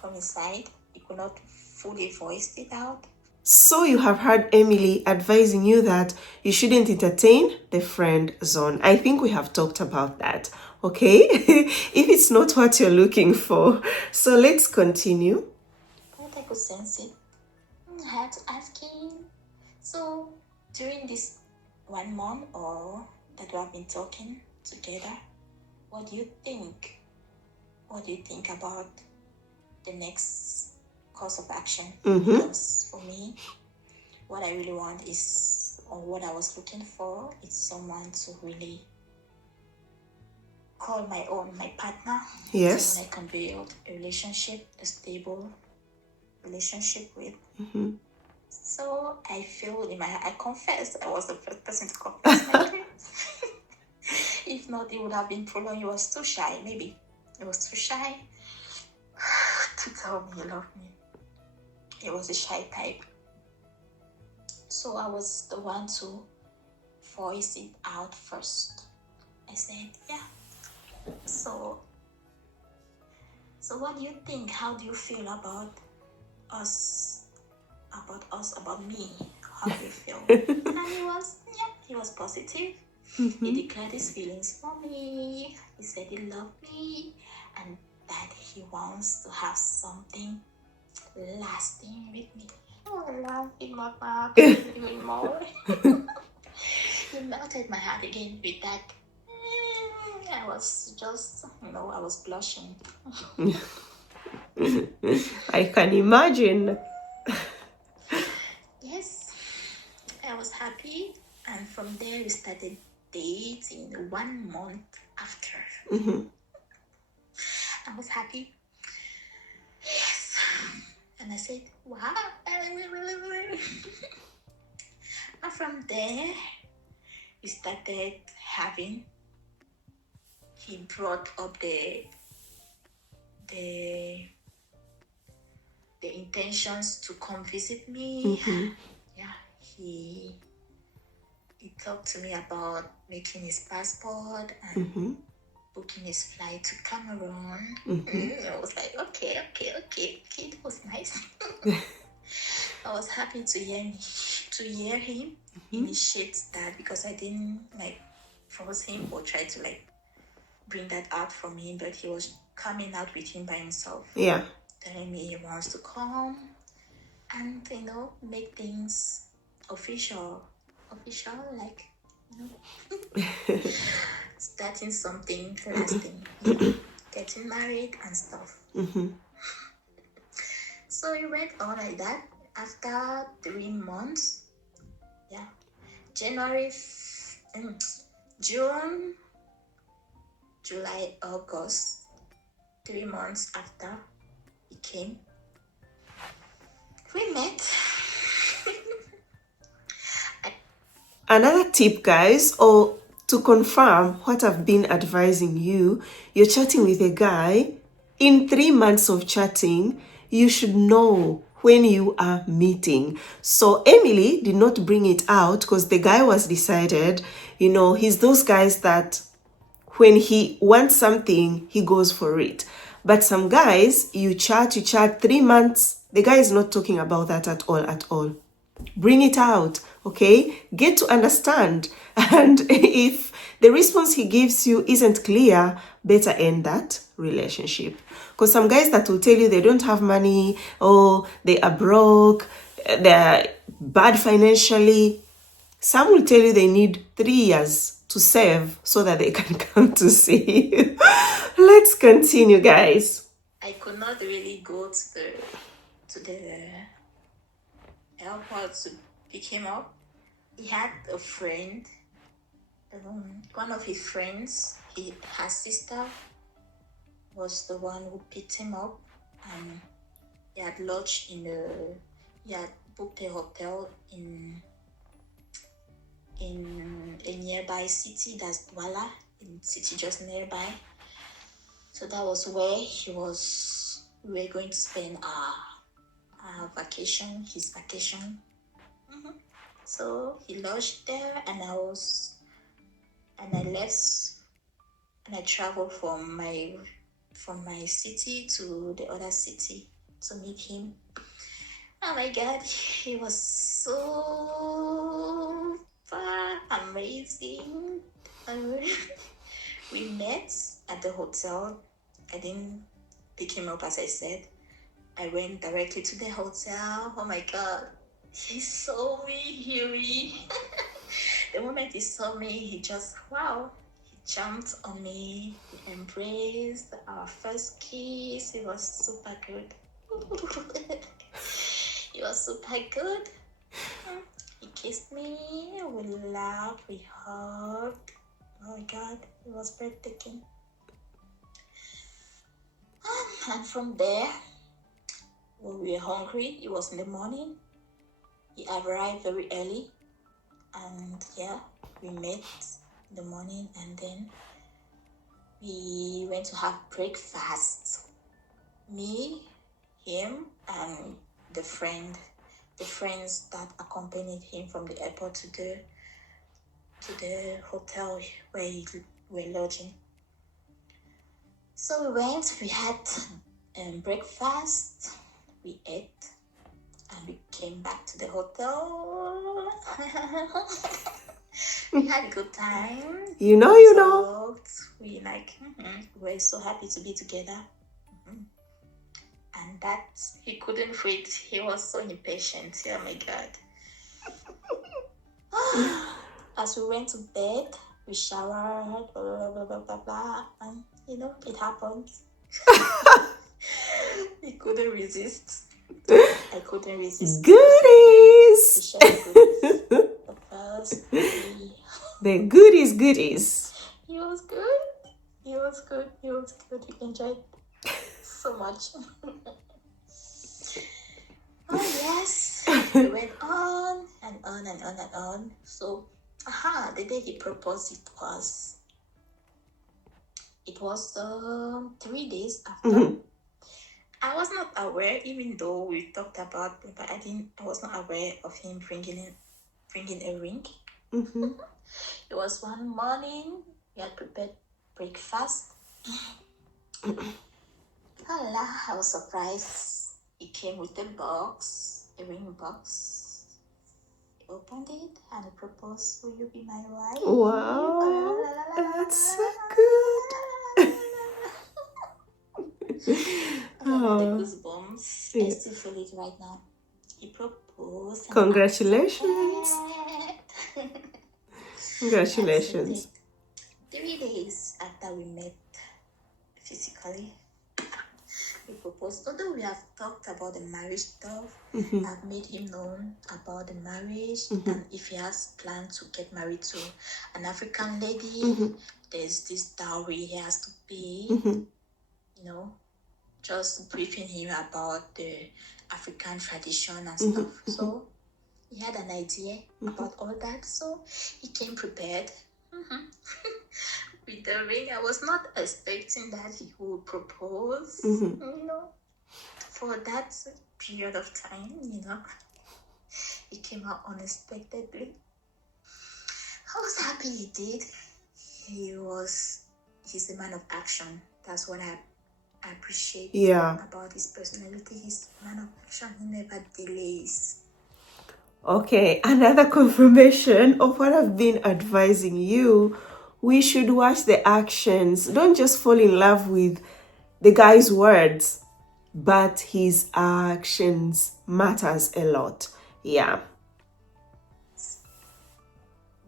from his side, he could not fully voice it out. So you have heard Emily advising you that you shouldn't entertain the friend zone. I think we have talked about that, okay? If it's not what you're looking for. So let's continue. But I could sense it. I had to ask him. So during this 1 month or that we have been talking together, what do you think? What do you think about the next course of action? Because for me, what I really want is, or what I was looking for, is someone to really call my own, my partner. Yes. Someone I can build a relationship, a stable relationship with. So I feel in my heart, I confess, I was the first person to confess my dreams. If not, it would have been prolonged. He was too shy, maybe. He was too shy to tell me he loved me. He was a shy type. So I was the one to voice it out first. I said, yeah. So what do you think? How do you feel about us? About me? How do you feel? And he was positive. He declared his feelings for me. He said he loved me and that he wants to have something lasting with me. Oh, I love him even more. He melted my heart again with that. I was just, I was blushing. I can imagine. Yes, I was happy, and from there we started dating 1 month after. I was happy. Yes. And I said, wow. And from there, we started having, he brought up the intentions to come visit me. Yeah, he talked to me about making his passport and booking his flight to Cameroon. I was like, okay, that was nice. I was happy to hear him initiate that, because I didn't force him or try to bring that out from him, but he was coming out with him by himself. Yeah. Telling me he wants to come and make things official, starting something lasting, getting married and stuff. So it went on like that. After 3 months, June, July, August, 3 months after he came, we met. Another tip, guys, or to confirm what I've been advising you, you're chatting with a guy. In 3 months of chatting, you should know when you are meeting. So Emily did not bring it out because the guy was decided. He's those guys that when he wants something, he goes for it. But some guys, you chat 3 months, the guy is not talking about that at all. Bring it out, okay? Get to understand. And if the response he gives you isn't clear, better end that relationship. Because some guys that will tell you they don't have money, or they are broke, they're bad financially. Some will tell you they need 3 years to save so that they can come to see you. Let's continue, guys. I could not really go to the airport to pick him up. He had a friend, one of his friends, her sister was the one who picked him up, and he had lodged he had booked a hotel in a nearby city, that's Douala, in city just nearby. So that was where we were going to spend our vacation, his vacation. So he lodged there, and I left, and I traveled from my city to the other city to meet him. Oh my God, he was so amazing. We met at the hotel. I didn't pick him up, as I said. I went directly to the hotel. Oh my God, he saw me, Huey. The moment he saw me, he just, wow. He jumped on me, he embraced, our first kiss. It was super good. It was super good. He kissed me, we laughed, we hugged. Oh my God, it was breathtaking. And from there, when we were hungry, it was in the morning. He arrived very early, and yeah, we met in the morning, and then we went to have breakfast. Me, him, and the friends that accompanied him from the airport to the hotel where we were lodging. So we went, we had breakfast, we ate, and we came back to the hotel. We had a good time. You know. We were so happy to be together. And that he couldn't wait. He was so impatient. Oh my God. As we went to bed, we showered, blah, blah, blah, blah, blah, and it happened. He couldn't resist. I couldn't resist. Goodies! The first the goodies. He was good. He We enjoyed so much. Oh yes. We went on and on and on and on. So the day he proposed, it was 3 days after. I was not aware, even though we talked about it, but I was not aware of him bringing a ring. It was one morning. We had prepared breakfast. I was surprised. He came with a ring box. He opened it and he proposed, "Will you be my wife?" Wow, that's so good. I got the goosebumps. I still feel it right now. He proposed. Congratulations. Congratulations. 3 days after we met physically, he proposed. Although we have talked about the marriage stuff, I've made him know about the marriage, and if he has planned to get married to an African lady, there's this dowry he has to pay. Just briefing him about the African tradition and stuff. So he had an idea about all that. So he came prepared with the ring. I was not expecting that he would propose, for that period of time, It came out unexpectedly. I was happy he did. He's a man of action. That's what I appreciate about his personality. He's a man of action. He never delays. Okay, another confirmation of what I've been advising you. We should watch the actions. Don't just fall in love with the guy's words, but his actions matters a lot. Yeah.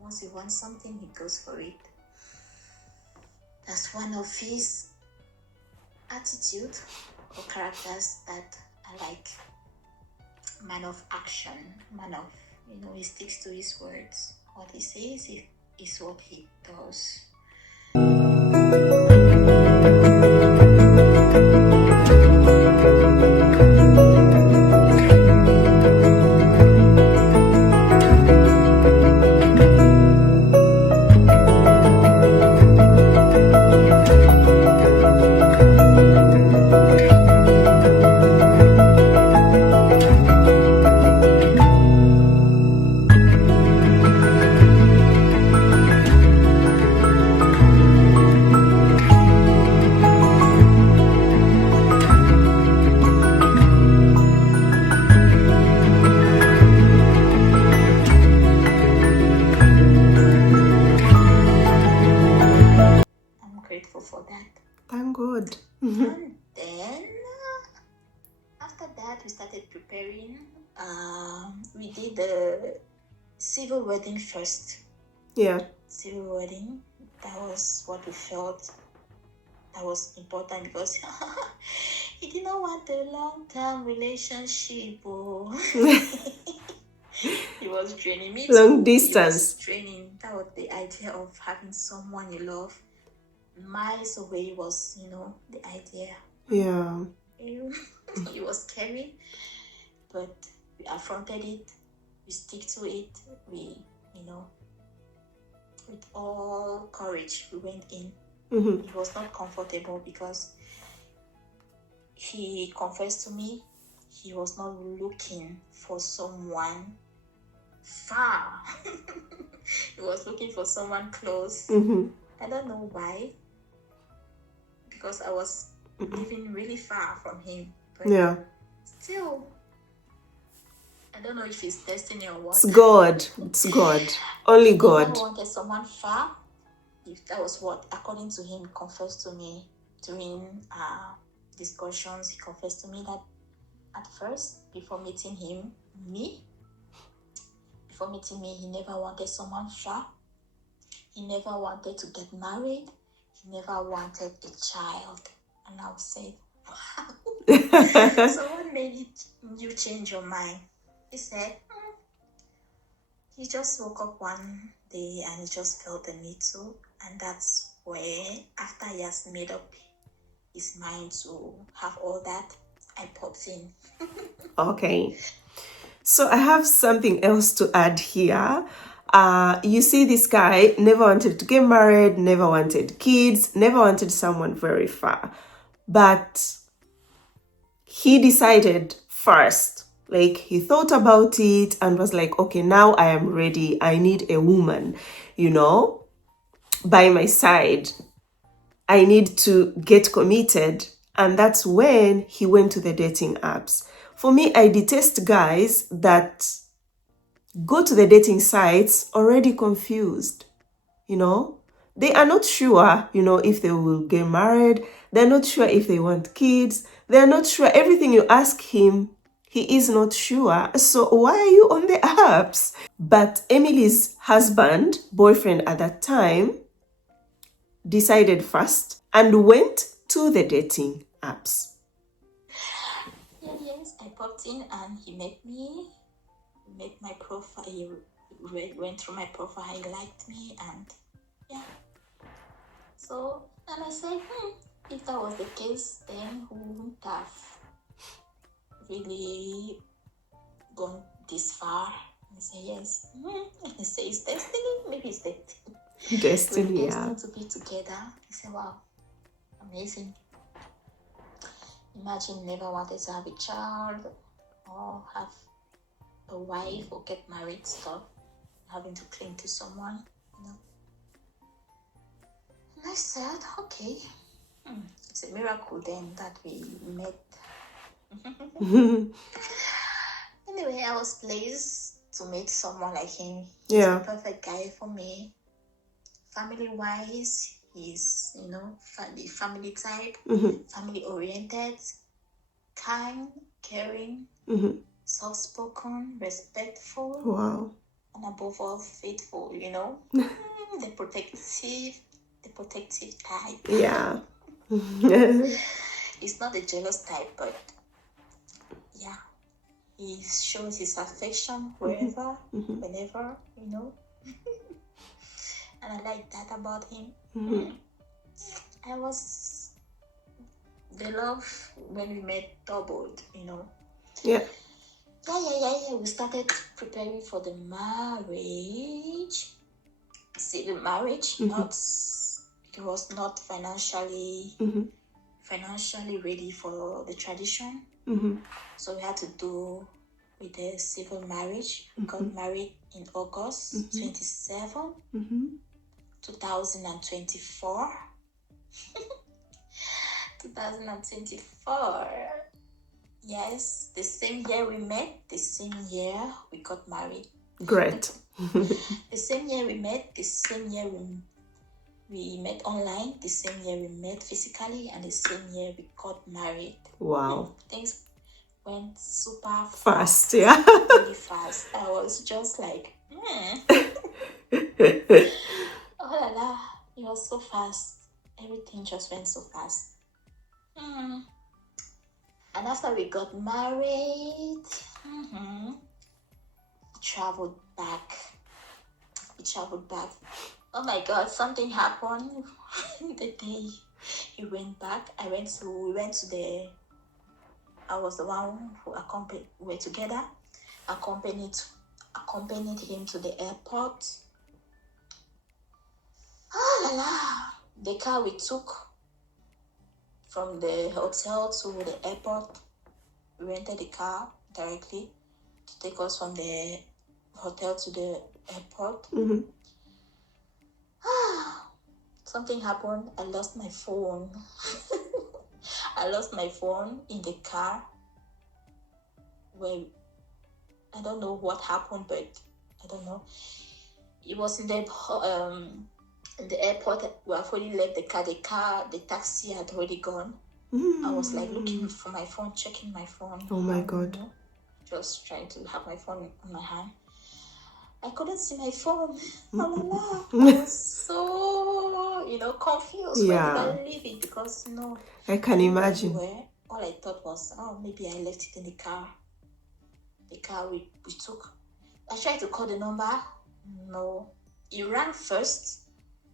Once he wants something, he goes for it. That's one of his attitude or characters that I like. Man of action, he sticks to his words. What he says is what he does. For that. Thank God. And then after that we started preparing. We did the civil wedding first. Civil wedding. That was what we felt that was important, because he did not want a long-term relationship. He was draining me. Long distance. He was draining. That was the idea of having someone you love miles away was, the idea. Yeah. It was scary, but we affronted it. We stick to it. We, with all courage, we went in. It was not comfortable because he confessed to me he was not looking for someone far. He was looking for someone close. I don't know why, because I was living really far from him. But yeah. still, I don't know if it's destiny or what. It's God. It's God. Only God. He never wanted someone far. If that was what, according to him, confessed to me during discussions, he confessed to me that at first, before meeting me, he never wanted someone far. He never wanted to get married. He never wanted a child. And I said, wow. So what made you change your mind? He said, he just woke up one day and he just felt the need to. And that's where, after he has made up his mind to have all that, I popped in. Okay. So I have something else to add here. You see, this guy never wanted to get married, never wanted kids, never wanted someone very far. But he decided first, like he thought about it and was like, okay, now I am ready. I need a woman, by my side. I need to get committed. And that's when he went to the dating apps. For me, I detest guys that go to the dating sites already confused. They are not sure, if they will get married. They're not sure if they want kids. They're not sure. Everything you ask him, he is not sure. So why are you on the apps? But Emily's boyfriend at that time, decided first and went to the dating apps. Yes, I popped in and he met me. He made my profile. He went through my profile. He liked me, and yeah. So, and I said, if that was the case, then who wouldn't have really gone this far? I say yes. I say it's destiny. Maybe it's destiny. Destiny, We're yeah. destined to be together. I say, wow, amazing. Imagine never wanted to have a child or have a wife or get married, stuff, having to cling to someone, And I said, okay, it's a miracle then that we met. Anyway, I was pleased to meet someone like him. He's the perfect guy for me. Family-wise, he's, the family type, family-oriented, kind, caring, soft-spoken, respectful. Wow. And above all, faithful, the protective type. Yeah. He's not the jealous type, but yeah, he shows his affection wherever, whenever, And I like that about him. The love when we met doubled, Yeah. Yeah. We started preparing for the marriage. Civil marriage, it was not financially ready for the tradition. So we had to do with the civil marriage. We got married in August 27, 2024. 2024. Yes, the same year we met, the same year we got married. Great. The same year we met, the same year we met online, the same year we met physically, and the same year we got married. Wow. Things went super fast. Yeah. Really fast. I was just like, oh la la, it was so fast. Everything just went so fast. And after we got married, we traveled back. Oh my God, something happened the day He went back. We went to the, I was the one who accompanied, we were together, accompanied him to the airport. The car we took from the hotel to the airport, we rented the car directly to take us from the hotel to the airport. Something happened. I lost my phone. I lost my phone in the car. Well, I don't know what happened, but I don't know. It was in the airport. We have already left the car. The taxi had already gone. I was like looking for my phone, checking my phone. Oh my God. Just trying to have my phone in my hand. I couldn't see my phone. I was so, confused. Yeah. Where did I leave it? Because, I can imagine. Everywhere. All I thought was, maybe I left it in the car. The car we took. I tried to call the number. No. It rang first.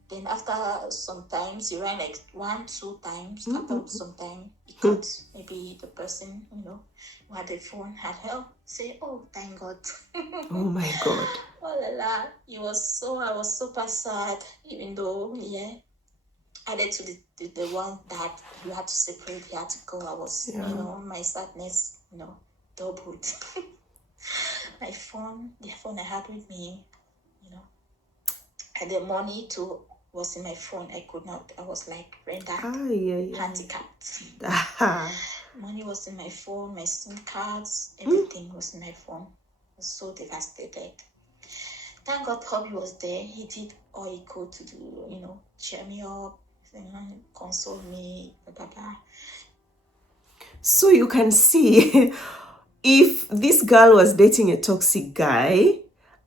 Then after some times, it rang like 1-2 times. After some time, it got maybe the person, who had the phone had help. Say, oh, thank God. Oh my God. Oh la la. I was super sad, even though, added to the one that you had to separate, you had to go. I was, my sadness, doubled. The phone I had with me, and the money too was in my phone. I could not, I was like rendered handicapped. Money was in my phone, my SIM cards, everything was in my phone. I was so devastated. Thank God Hobby was there. He did all he could to do, cheer me up, console me, blah, blah, blah. So you can see, if this girl was dating a toxic guy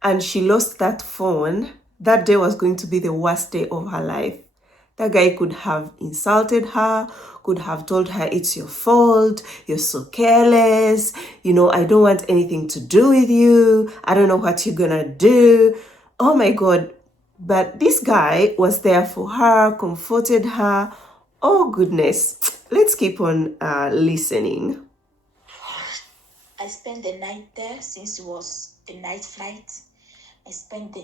and she lost that phone, that day was going to be the worst day of her life. That guy could have insulted her, could have told her it's your fault, you're so careless, I don't want anything to do with you, I don't know what you're gonna do. Oh my God. But this guy was there for her, comforted her. Oh goodness. Let's keep on listening. I spent the night there since it was the night flight.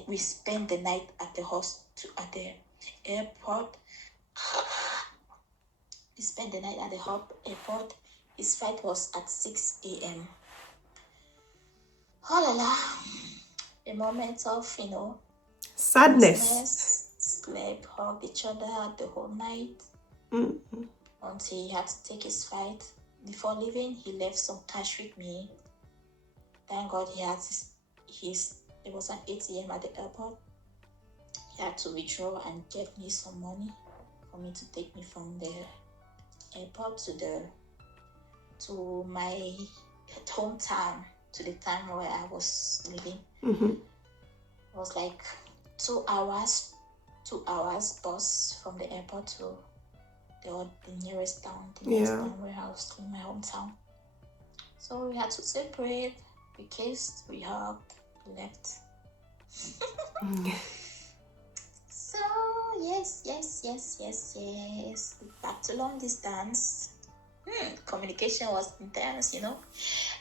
We spent the night at the airport. We spent the night at the airport. His flight was at 6 a.m. Oh la la. A moment of, sadness. Slept, hugged each other the whole night. Until he had to take his flight. Before leaving, he left some cash with me. Thank God he had it was at 8 a.m. at the airport. He had to withdraw and get me some money for me to take me from the airport to my hometown, to the town where I was living. It was like 2 hours bus from the airport to the nearest town, where I was in my hometown. So we had to separate. We kissed, we hugged, we left. So yes. Back to long distance. Communication was intense,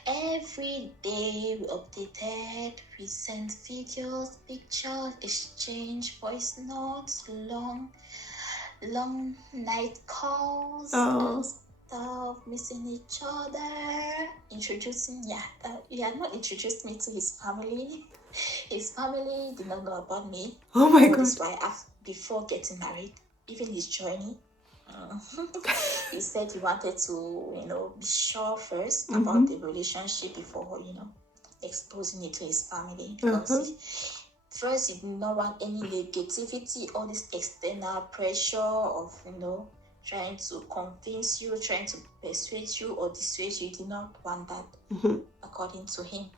Every day we updated, we sent videos, pictures, exchange voice notes, long night calls and stuff, missing each other, introducing. He had not introduced me to his family. His family did not know about me. Oh my God. That's why before getting married, even his journey, he said he wanted to, be sure first about the relationship before, exposing it to his family. Because first, he did not want any negativity, all this external pressure of, trying to convince you, trying to persuade you or dissuade you. He did not want that, according to him,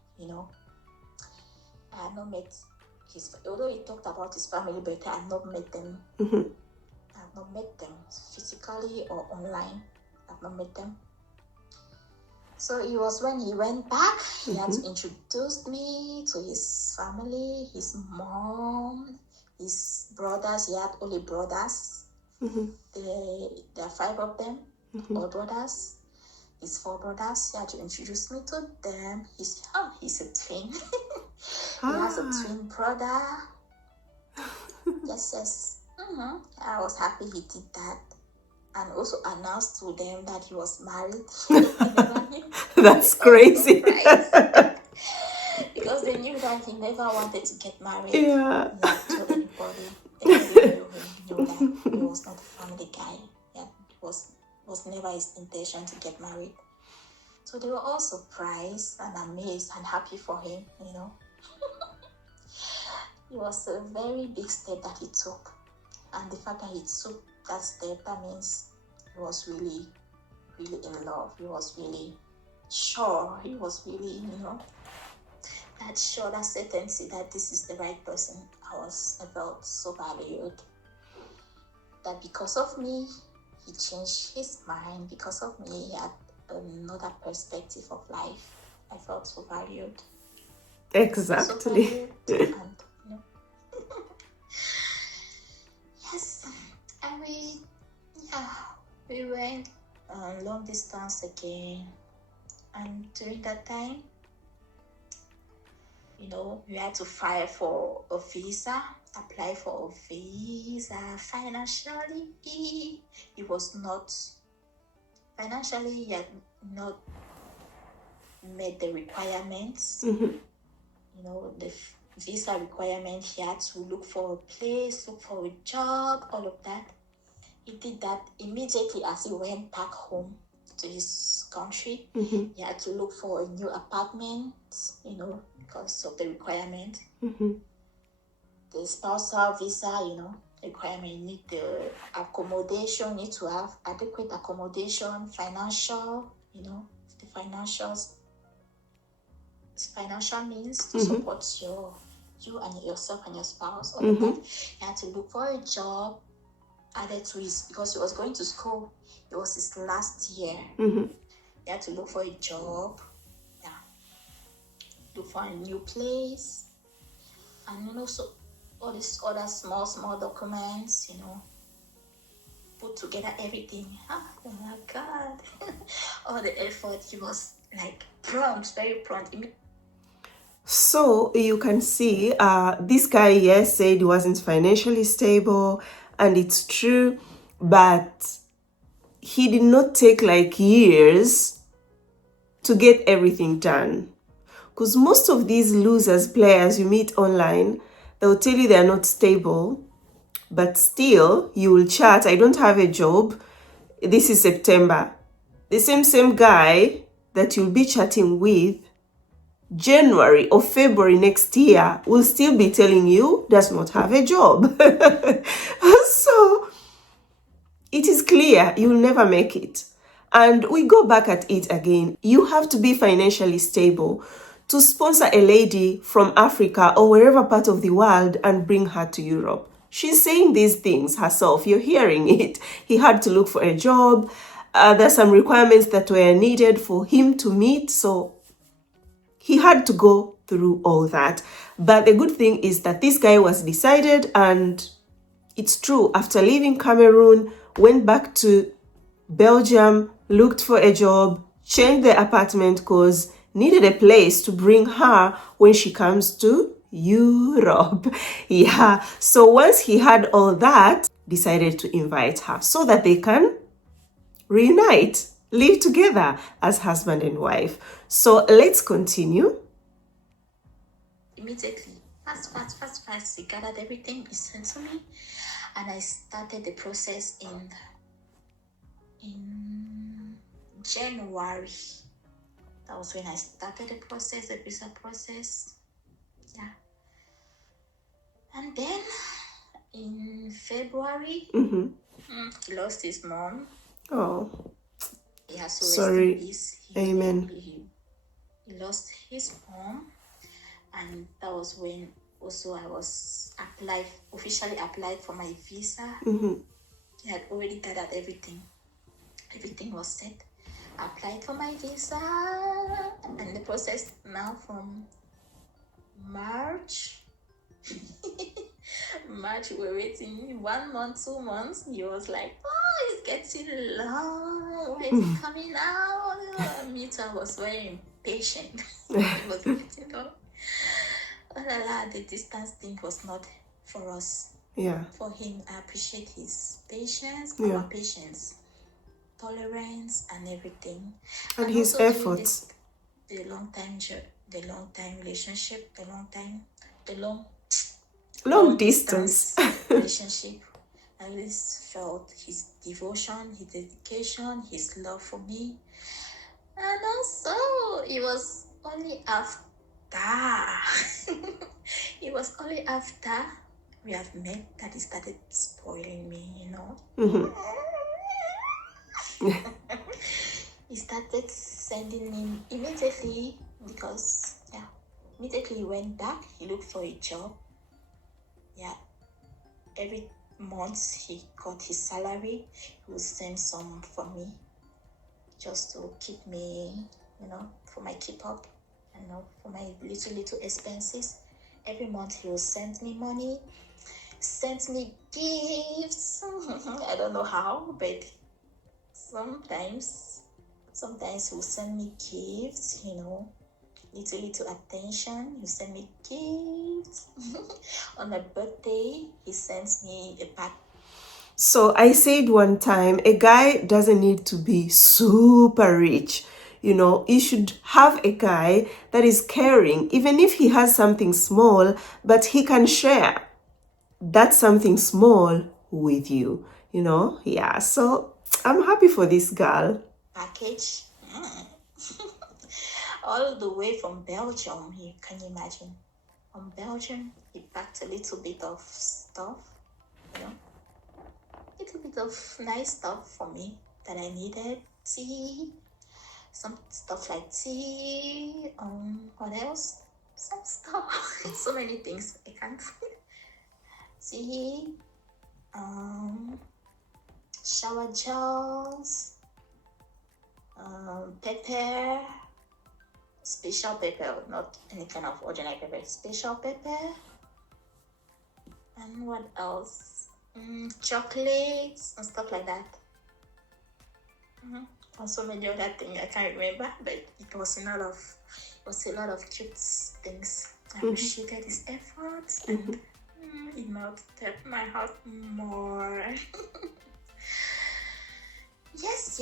I had not met although he talked about his family, but I had not met them. I have not met them physically or online. I have not met them. So it was when he went back, he had to introduce me to his family, his mom, his brothers. He had only brothers There are 5 of them, all brothers. His 4 brothers. He had to introduce me to them. He's a twin. He has a twin brother. Yes. I was happy he did that. And also announced to them that he was married. That's crazy. Because they knew that he never wanted to get married. Yeah. Not to anybody. Everybody knew that he was not a family guy. Yeah, it was never his intention to get married. So they were all surprised and amazed and happy for him, you know. It was a very big step that he took. And the fact that he took that step, that means he was really, really in love. He was really sure. He was really, you know, that sure, that certainty that this is the right person. I felt so valued. That because of me, he changed his mind. Because of me, he had another perspective of life. I felt so valued. Exactly. So valued and, you know. Yes, and we went long distance again, and during that time, you know, we had to file for a visa, apply for a visa. Financially, he was not financially, he had not met the requirements. You know, the visa requirement. He had to look for a place, look for a job, all of that. He did that immediately as he went back home to his country. He had to look for a new apartment, you know, because of the requirement. The spousal visa, you know, requirement, you need the accommodation, need to have adequate accommodation, financial, you know, the financial means to support you and yourself and your spouse, all of that. You had to look for a job added to his, because he was going to school. It was his last year. You had to look for a job, look for a new place, and you know, so all these other small documents, you know, put together everything. Oh my God. All the effort, he was like prompt, very prompt. So you can see this guy, yes, said he wasn't financially stable, and it's true, but he did not take like years to get everything done. Because most of these losers players you meet online, they'll tell you they're not stable, but still you will chat, I don't have a job, this is September. The same guy that you'll be chatting with January or February next year will still be telling you does not have a job. So it is clear you'll never make it. And we go back at it again. You have to be financially stable to sponsor a lady from Africa or wherever part of the world and bring her to Europe. She's saying these things herself. You're hearing it. He had to look for a job. There's some requirements that were needed for him to meet. So he had to go through all that. But the good thing is that this guy was decided, and it's true. After leaving Cameroon, went back to Belgium, looked for a job, changed the apartment because needed a place to bring her when she comes to Europe. Yeah. So once he had all that, decided to invite her so that they can reunite, live together as husband and wife. So let's continue. Immediately, fast, he gathered everything, he sent to me, and I started the process in January. That was when I started the visa process. Yeah. And then in February, he lost his mom. Oh. He has to sorry. rest in peace. Amen. He lost his mom, and that was when also I was officially applied for my visa. He had already gathered everything. Everything was set. I applied for my visa, and the process now from March March, we're waiting 1 month, 2 months. He was like, oh, it's getting long. When is it coming out? Me too, I was very impatient. It was getting long. Oh la la, the distance thing was not for us. Yeah. For him, I appreciate his patience, Yeah. our patience, tolerance, and everything. And his also efforts. The long time relationship, the long distance. relationship. I always felt his devotion, his dedication, his love for me. And also, it was only after it was only after we have met that he started spoiling me, you know. He started sending me immediately because immediately he went back. He looked for a job. Yeah, every month he got his salary. He would send some for me, just to keep me, for my keep up, for my little expenses. Every month he will send me money, send me gifts. I don't know how, but sometimes he will send me gifts, little attention. He will send me gifts. On my birthday, he sends me a bag. So I said one time, a guy doesn't need to be super rich. You should have a guy that is caring, even if he has something small, but he can share that something small with you, Yeah, so I'm happy for this girl. Package. All the way from Belgium, can you imagine? From Belgium, he packed a little bit of stuff, little bit of nice stuff for me that I needed. Tea, some stuff like tea. What else? Some stuff. So many things. I can't. Tea. Shower gels. Pepper. Special pepper, not any kind of ordinary pepper. Special pepper. And what else? Chocolates and stuff like that. Also many other things I can't remember, but it was a lot of cute things. I appreciated his efforts, and it melted my heart more. Yes.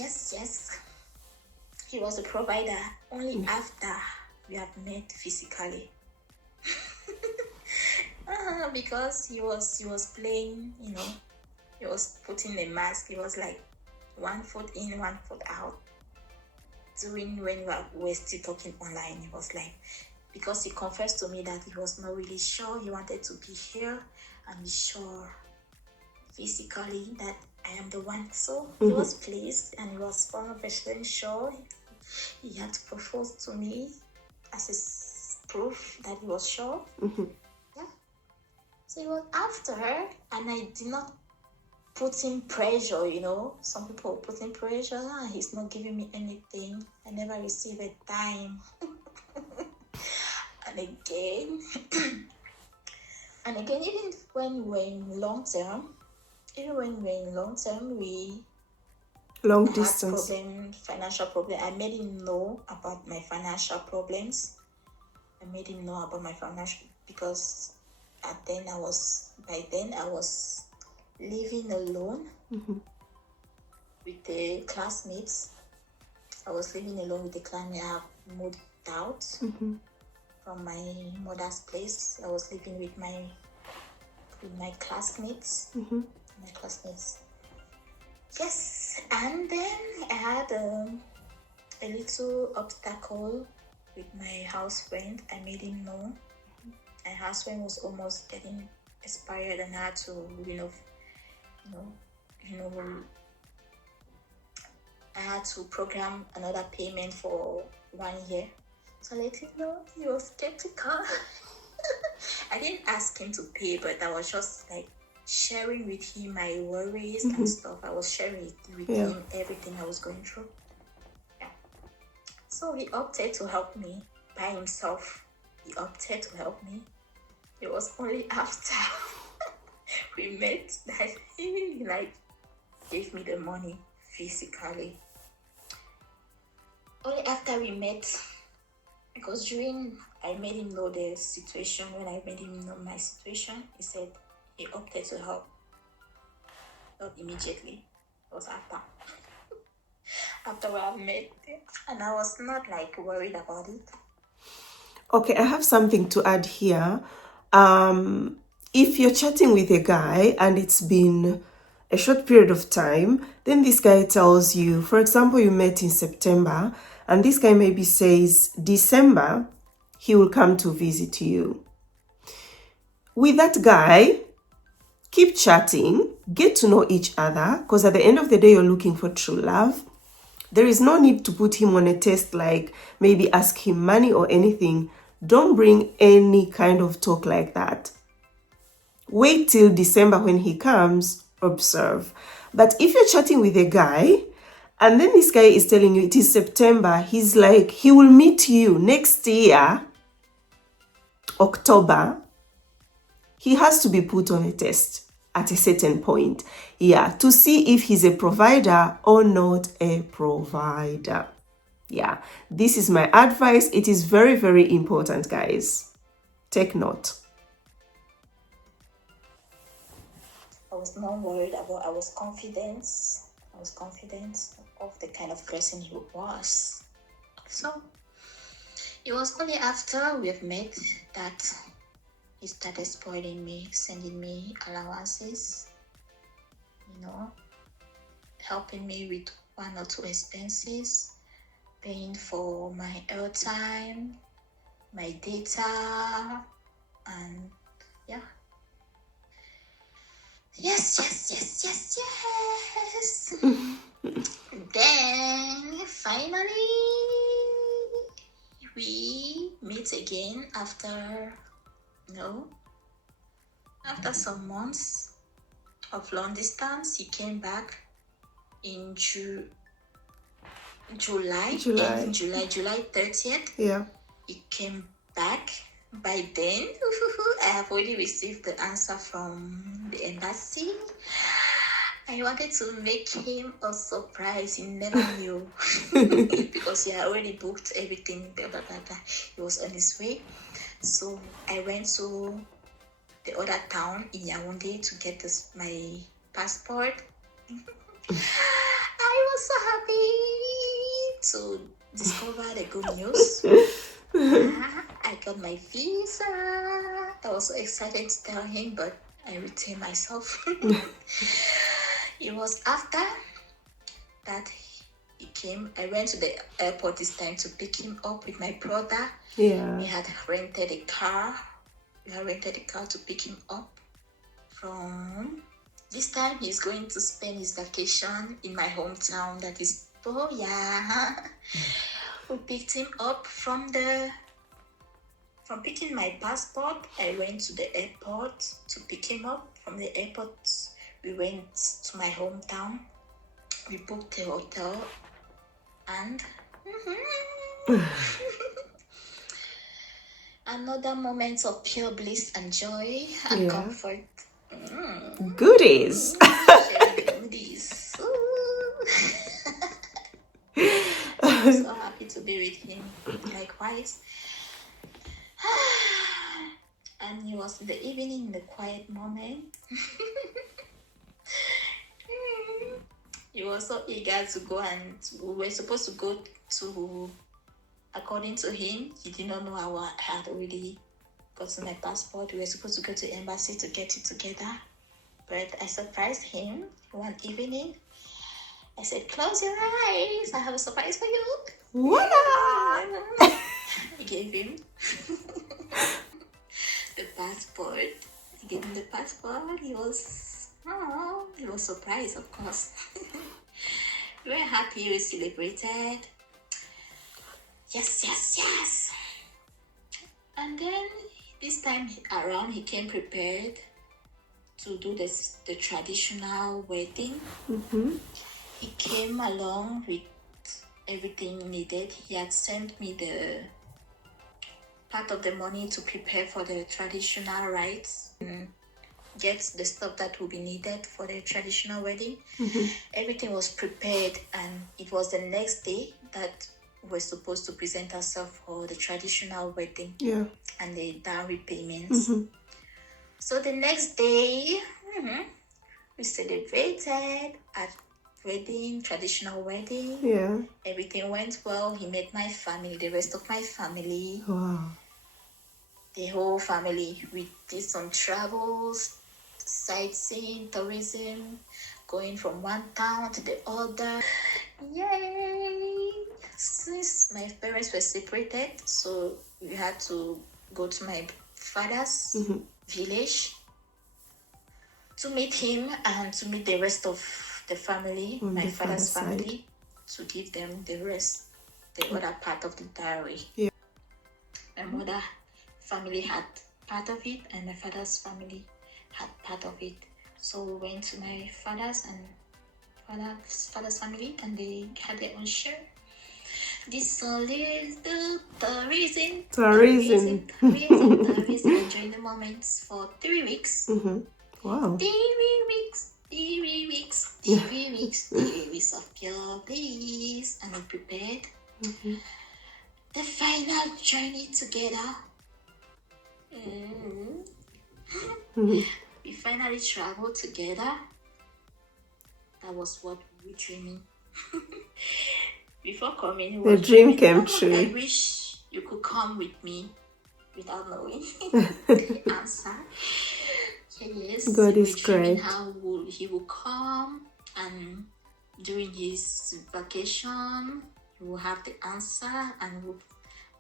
He was a provider only after we have met physically. Because he was playing, he was putting a mask. He was like 1 foot in, 1 foot out. When we were still talking online, he was like, because he confessed to me that he was not really sure. He wanted to be here and be sure physically that I am the one. So he was pleased, and he was 100% sure. He had to propose to me as a proof that he was sure. Yeah. So it was after her, and I did not put in pressure, Some people put in pressure. He's not giving me anything. I never received a dime. And again, even when we're in long term, we long distance financial problem. I made him know about my financial problems. Because by then I was living alone with the classmates. I was living alone with the classmates. I have moved out from my mother's place. I was living with my classmates. Yes, and then I had a little obstacle with my house friend. I made him know. My house friend was almost getting expired, and I had to, I had to program another payment for 1 year. So I let him know. He was skeptical. I didn't ask him to pay, but I was just like sharing with him my worries and stuff. I was sharing with him everything I was going through. Yeah. So he opted to help me by himself. It was only after we met, that he like gave me the money physically. Only after we met, because I made him know the situation. When I made him know my situation, he said he opted to help. Not immediately. It was after we have met, and I was not like worried about it. Okay, I have something to add here. If you're chatting with a guy and it's been a short period of time, then this guy tells you, for example, you met in September, and this guy maybe says December, he will come to visit you. With that guy, keep chatting, get to know each other, because at the end of the day, you're looking for true love. There is no need to put him on a test, like maybe ask him money or anything. Don't bring any kind of talk like that. Wait till December when he comes, observe. But if you're chatting with a guy and then this guy is telling you it is September, he's like, he will meet you next year, October, he has to be put on a test at a certain point. Yeah, to see if he's a provider or not a provider. Yeah, this is my advice. It is very, very important, guys. Take note. I was not worried about, I was confident of the kind of person he was. So it was only after we've met that he started spoiling me, sending me allowances, helping me with 1 or 2 expenses, paying for my airtime, my data, and yeah. Yes. Then finally we meet again after some months of long distance. He came back in July. Ending July 30th. Yeah. He came back. By then, I have already received the answer from the embassy. I wanted to make him a surprise. He never knew because he had already booked everything. Blah, blah, blah, blah. He was on his way. So I went to the other town in Yaoundé to get my passport. I was so happy to discover the good news. I got my visa. I was so excited to tell him, but I retained myself. It was after that he came. I went to the airport this time to pick him up with my brother. Yeah. He had rented a car. To pick him up from. This time he's going to spend his vacation in my hometown, that is Boya. We picked him up from picking my passport. I went to the airport to pick him up. From the airport, we went to my hometown. We booked a hotel and another moment of pure bliss and joy and comfort. Goodies. Goodies. I'm so happy to be with him. Likewise. And it was in the evening, in the quiet moment. He was so eager to go, and we were supposed to go to, according to him, he did not know I had already gotten my passport. We were supposed to go to the embassy to get it together. But I surprised him one evening. I said, close your eyes. I have a surprise for you. What? I gave him the passport. I gave him the passport. He was surprised, of course. We were happy. We celebrated. Yes. And then this time around, he came prepared to do the traditional wedding. He came along with everything needed. He had sent me the part of the money to prepare for the traditional rites. get the stuff that will be needed for the traditional wedding. Everything was prepared, and it was the next day that we're supposed to present ourselves for the traditional wedding and the dowry payments. So the next day, we celebrated at wedding, traditional wedding. Everything went well. He met my family, the rest of my family. The whole family. We did some travels, sightseeing, tourism, going from one town to the other. Yay! Since my parents were separated, so we had to go to my father's village to meet him and to meet the rest of the family, my father's family, to give them the rest, the other part of the dowry. My mother family had part of it, and my father's family had part of it. So we went to my father's family, and they had their own share. This song is the tourism, enjoying the moments for 3 weeks. Wow. 3 weeks, 3 weeks, 3 weeks, 3 weeks of pure bliss, and we prepared the final journey together. We finally traveled together. That was what we were dreaming. Before coming, the dream came true. I wish you could come with me, without knowing the answer. Yes, God is great. How he will come, and during his vacation, he will have the answer, and we'll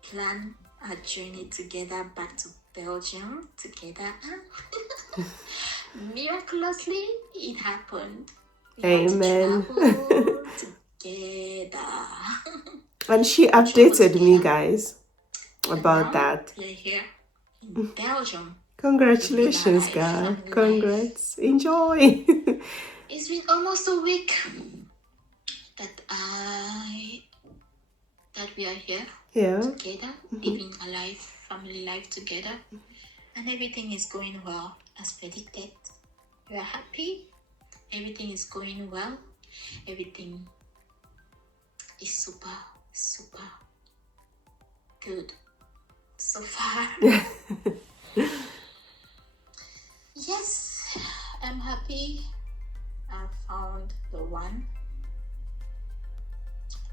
plan a journey together back to Belgium together. Miraculously, it happened. Amen. Together. And she updated me, guys, about that. We're here in Belgium. Congratulations, girl. Congrats. Enjoy. It's been almost a week that we are here together, living a life, family life together, and everything is going well as predicted. We are happy. Everything is going well. Everything is super good so far. Yes, I'm happy. I found the one.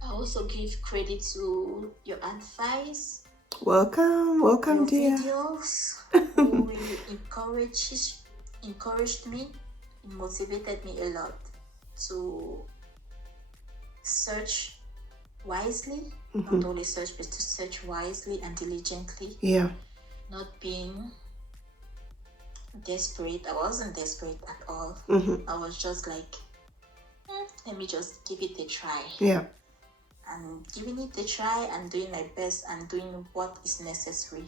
I also give credit to your advice. Welcome, dear. Videos who really encouraged me, it motivated me a lot to search wisely, not only search, but to search wisely and diligently. Not being desperate. I wasn't desperate at all. I was just like, let me just give it a try. I'm giving it a try and doing my best and doing what is necessary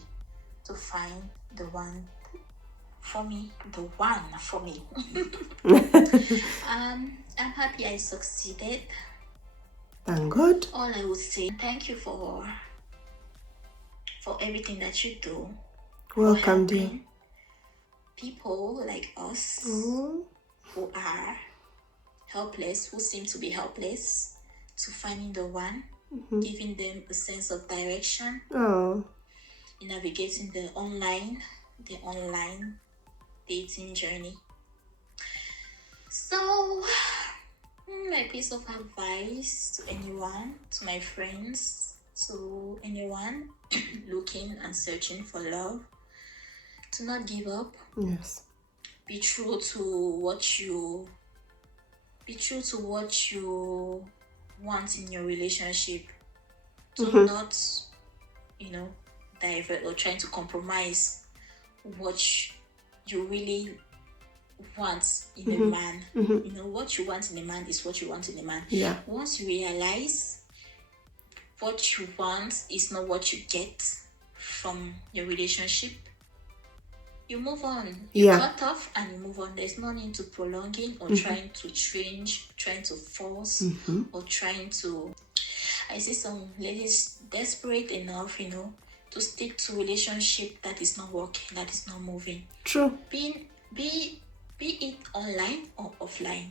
to find the one for me. I'm happy I succeeded. Thank God. All I would say, thank you for everything that you do. Welcome, dear. People like us who are helpless, who seem to be helpless, to finding the one, giving them a sense of direction, navigating the online dating journey. So, my piece of advice to anyone, to my friends, to anyone looking and searching for love, to not give up. Yes. Be true to what you want in your relationship. Do not, divert or trying to compromise what you really want in a man. What you want in a man is what you want in a man. Once you realize what you want is not what you get from your relationship, you move on. You cut off and you move on. There's no need to prolonging or trying to change, trying to force, or trying to... I see some ladies desperate enough, to stick to relationship that is not working, that is not moving. True. Be be it online or offline.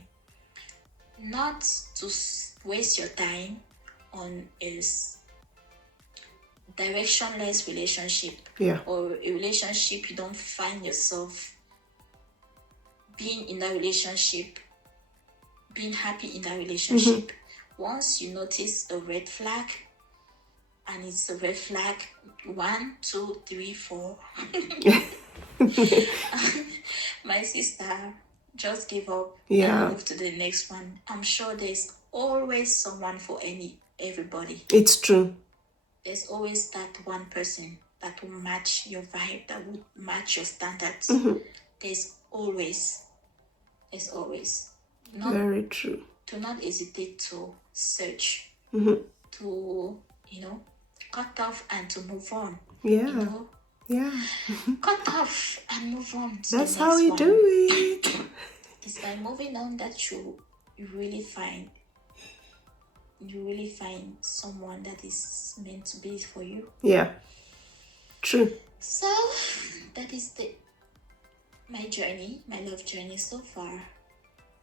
Not to waste your time on a directionless relationship, or a relationship you don't find yourself being in that relationship, being happy in that relationship. Once you notice a red flag, and it's a red flag 1, 2, 3, 4, my sister, just give up and move to the next one. I'm sure there's always someone for everybody. It's true. There's always that one person that will match your vibe, that will match your standards. There's always. Very true. Do not hesitate to search, to, cut off and to move on. Cut off and move on. That's how we do it. It's by moving on that you really find someone that is meant to be for you. Yeah, true. So that is my love journey so far.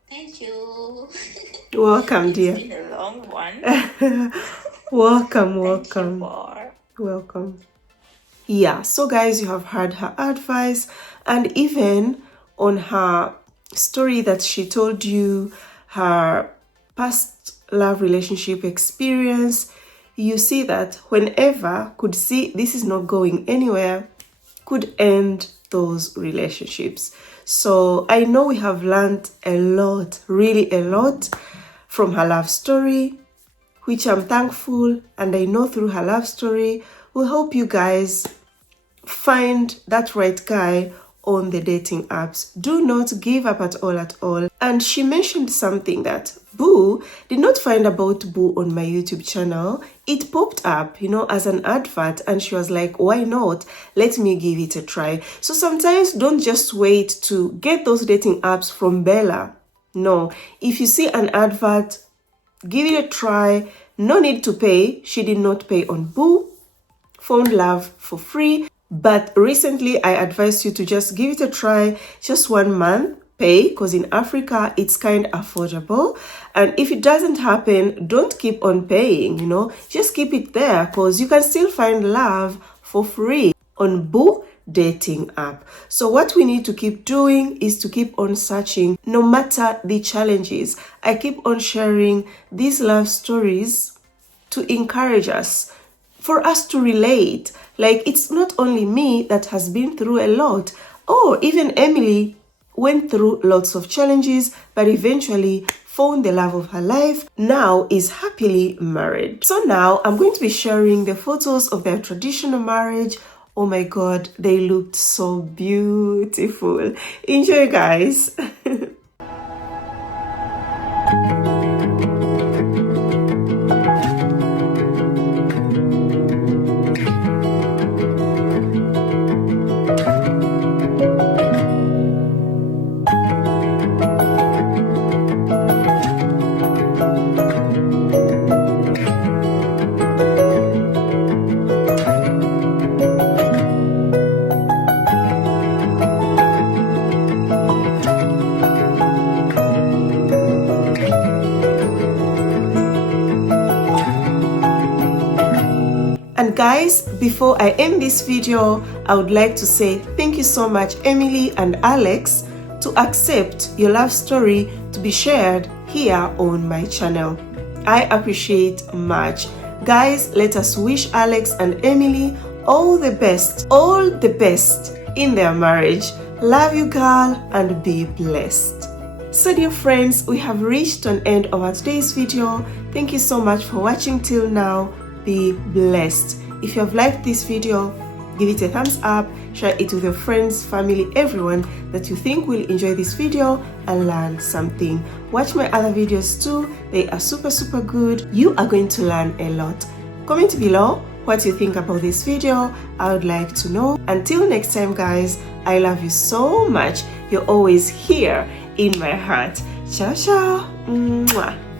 Thank you. Welcome, dear. It's been a long one. Welcome. Yeah, so guys, you have heard her advice, and even on her story that she told you, her past love relationship experience, you see that whenever could see this is not going anywhere, could end those relationships. So I know we have learned a lot, really a lot, from her love story, which I'm thankful, and I know through her love story will help you guys find that right guy on the dating apps. Do not give up at all. And she mentioned something that Boo did not find about Boo on my YouTube channel. It popped up, as an advert, and she was like, why not? Let me give it a try. So sometimes don't just wait to get those dating apps from Bella. No, if you see an advert, give it a try. No need to pay. She did not pay on Boo. Found love for free. But recently, I advise you to just give it a try, just 1 month, pay, because in Africa, it's kind of affordable. And if it doesn't happen, don't keep on paying, just keep it there, because you can still find love for free on Boo dating app. So what we need to keep doing is to keep on searching, no matter the challenges. I keep on sharing these love stories to encourage us, for us to relate. Like, it's not only me that has been through a lot. Oh, even Emily went through lots of challenges, but eventually found the love of her life, now is happily married. So now I'm going to be sharing the photos of their traditional marriage. Oh my God, they looked so beautiful. Enjoy, guys. And guys, before I end this video, I would like to say thank you so much, Emily and Alex, to accept your love story to be shared here on my channel. I appreciate much. Guys, let us wish Alex and Emily all the best in their marriage. Love you, girl, and be blessed. So dear friends, we have reached an end of our today's video. Thank you so much for watching till now. Be blessed. If you have liked this video, give it a thumbs up, share it with your friends, family, everyone that you think will enjoy this video and learn something. Watch my other videos too. They are super good. You are going to learn a lot. Comment below what you think about this video. I would like to know. Until next time, guys, I love you so much. You're always here in my heart. Ciao, ciao. Mwah.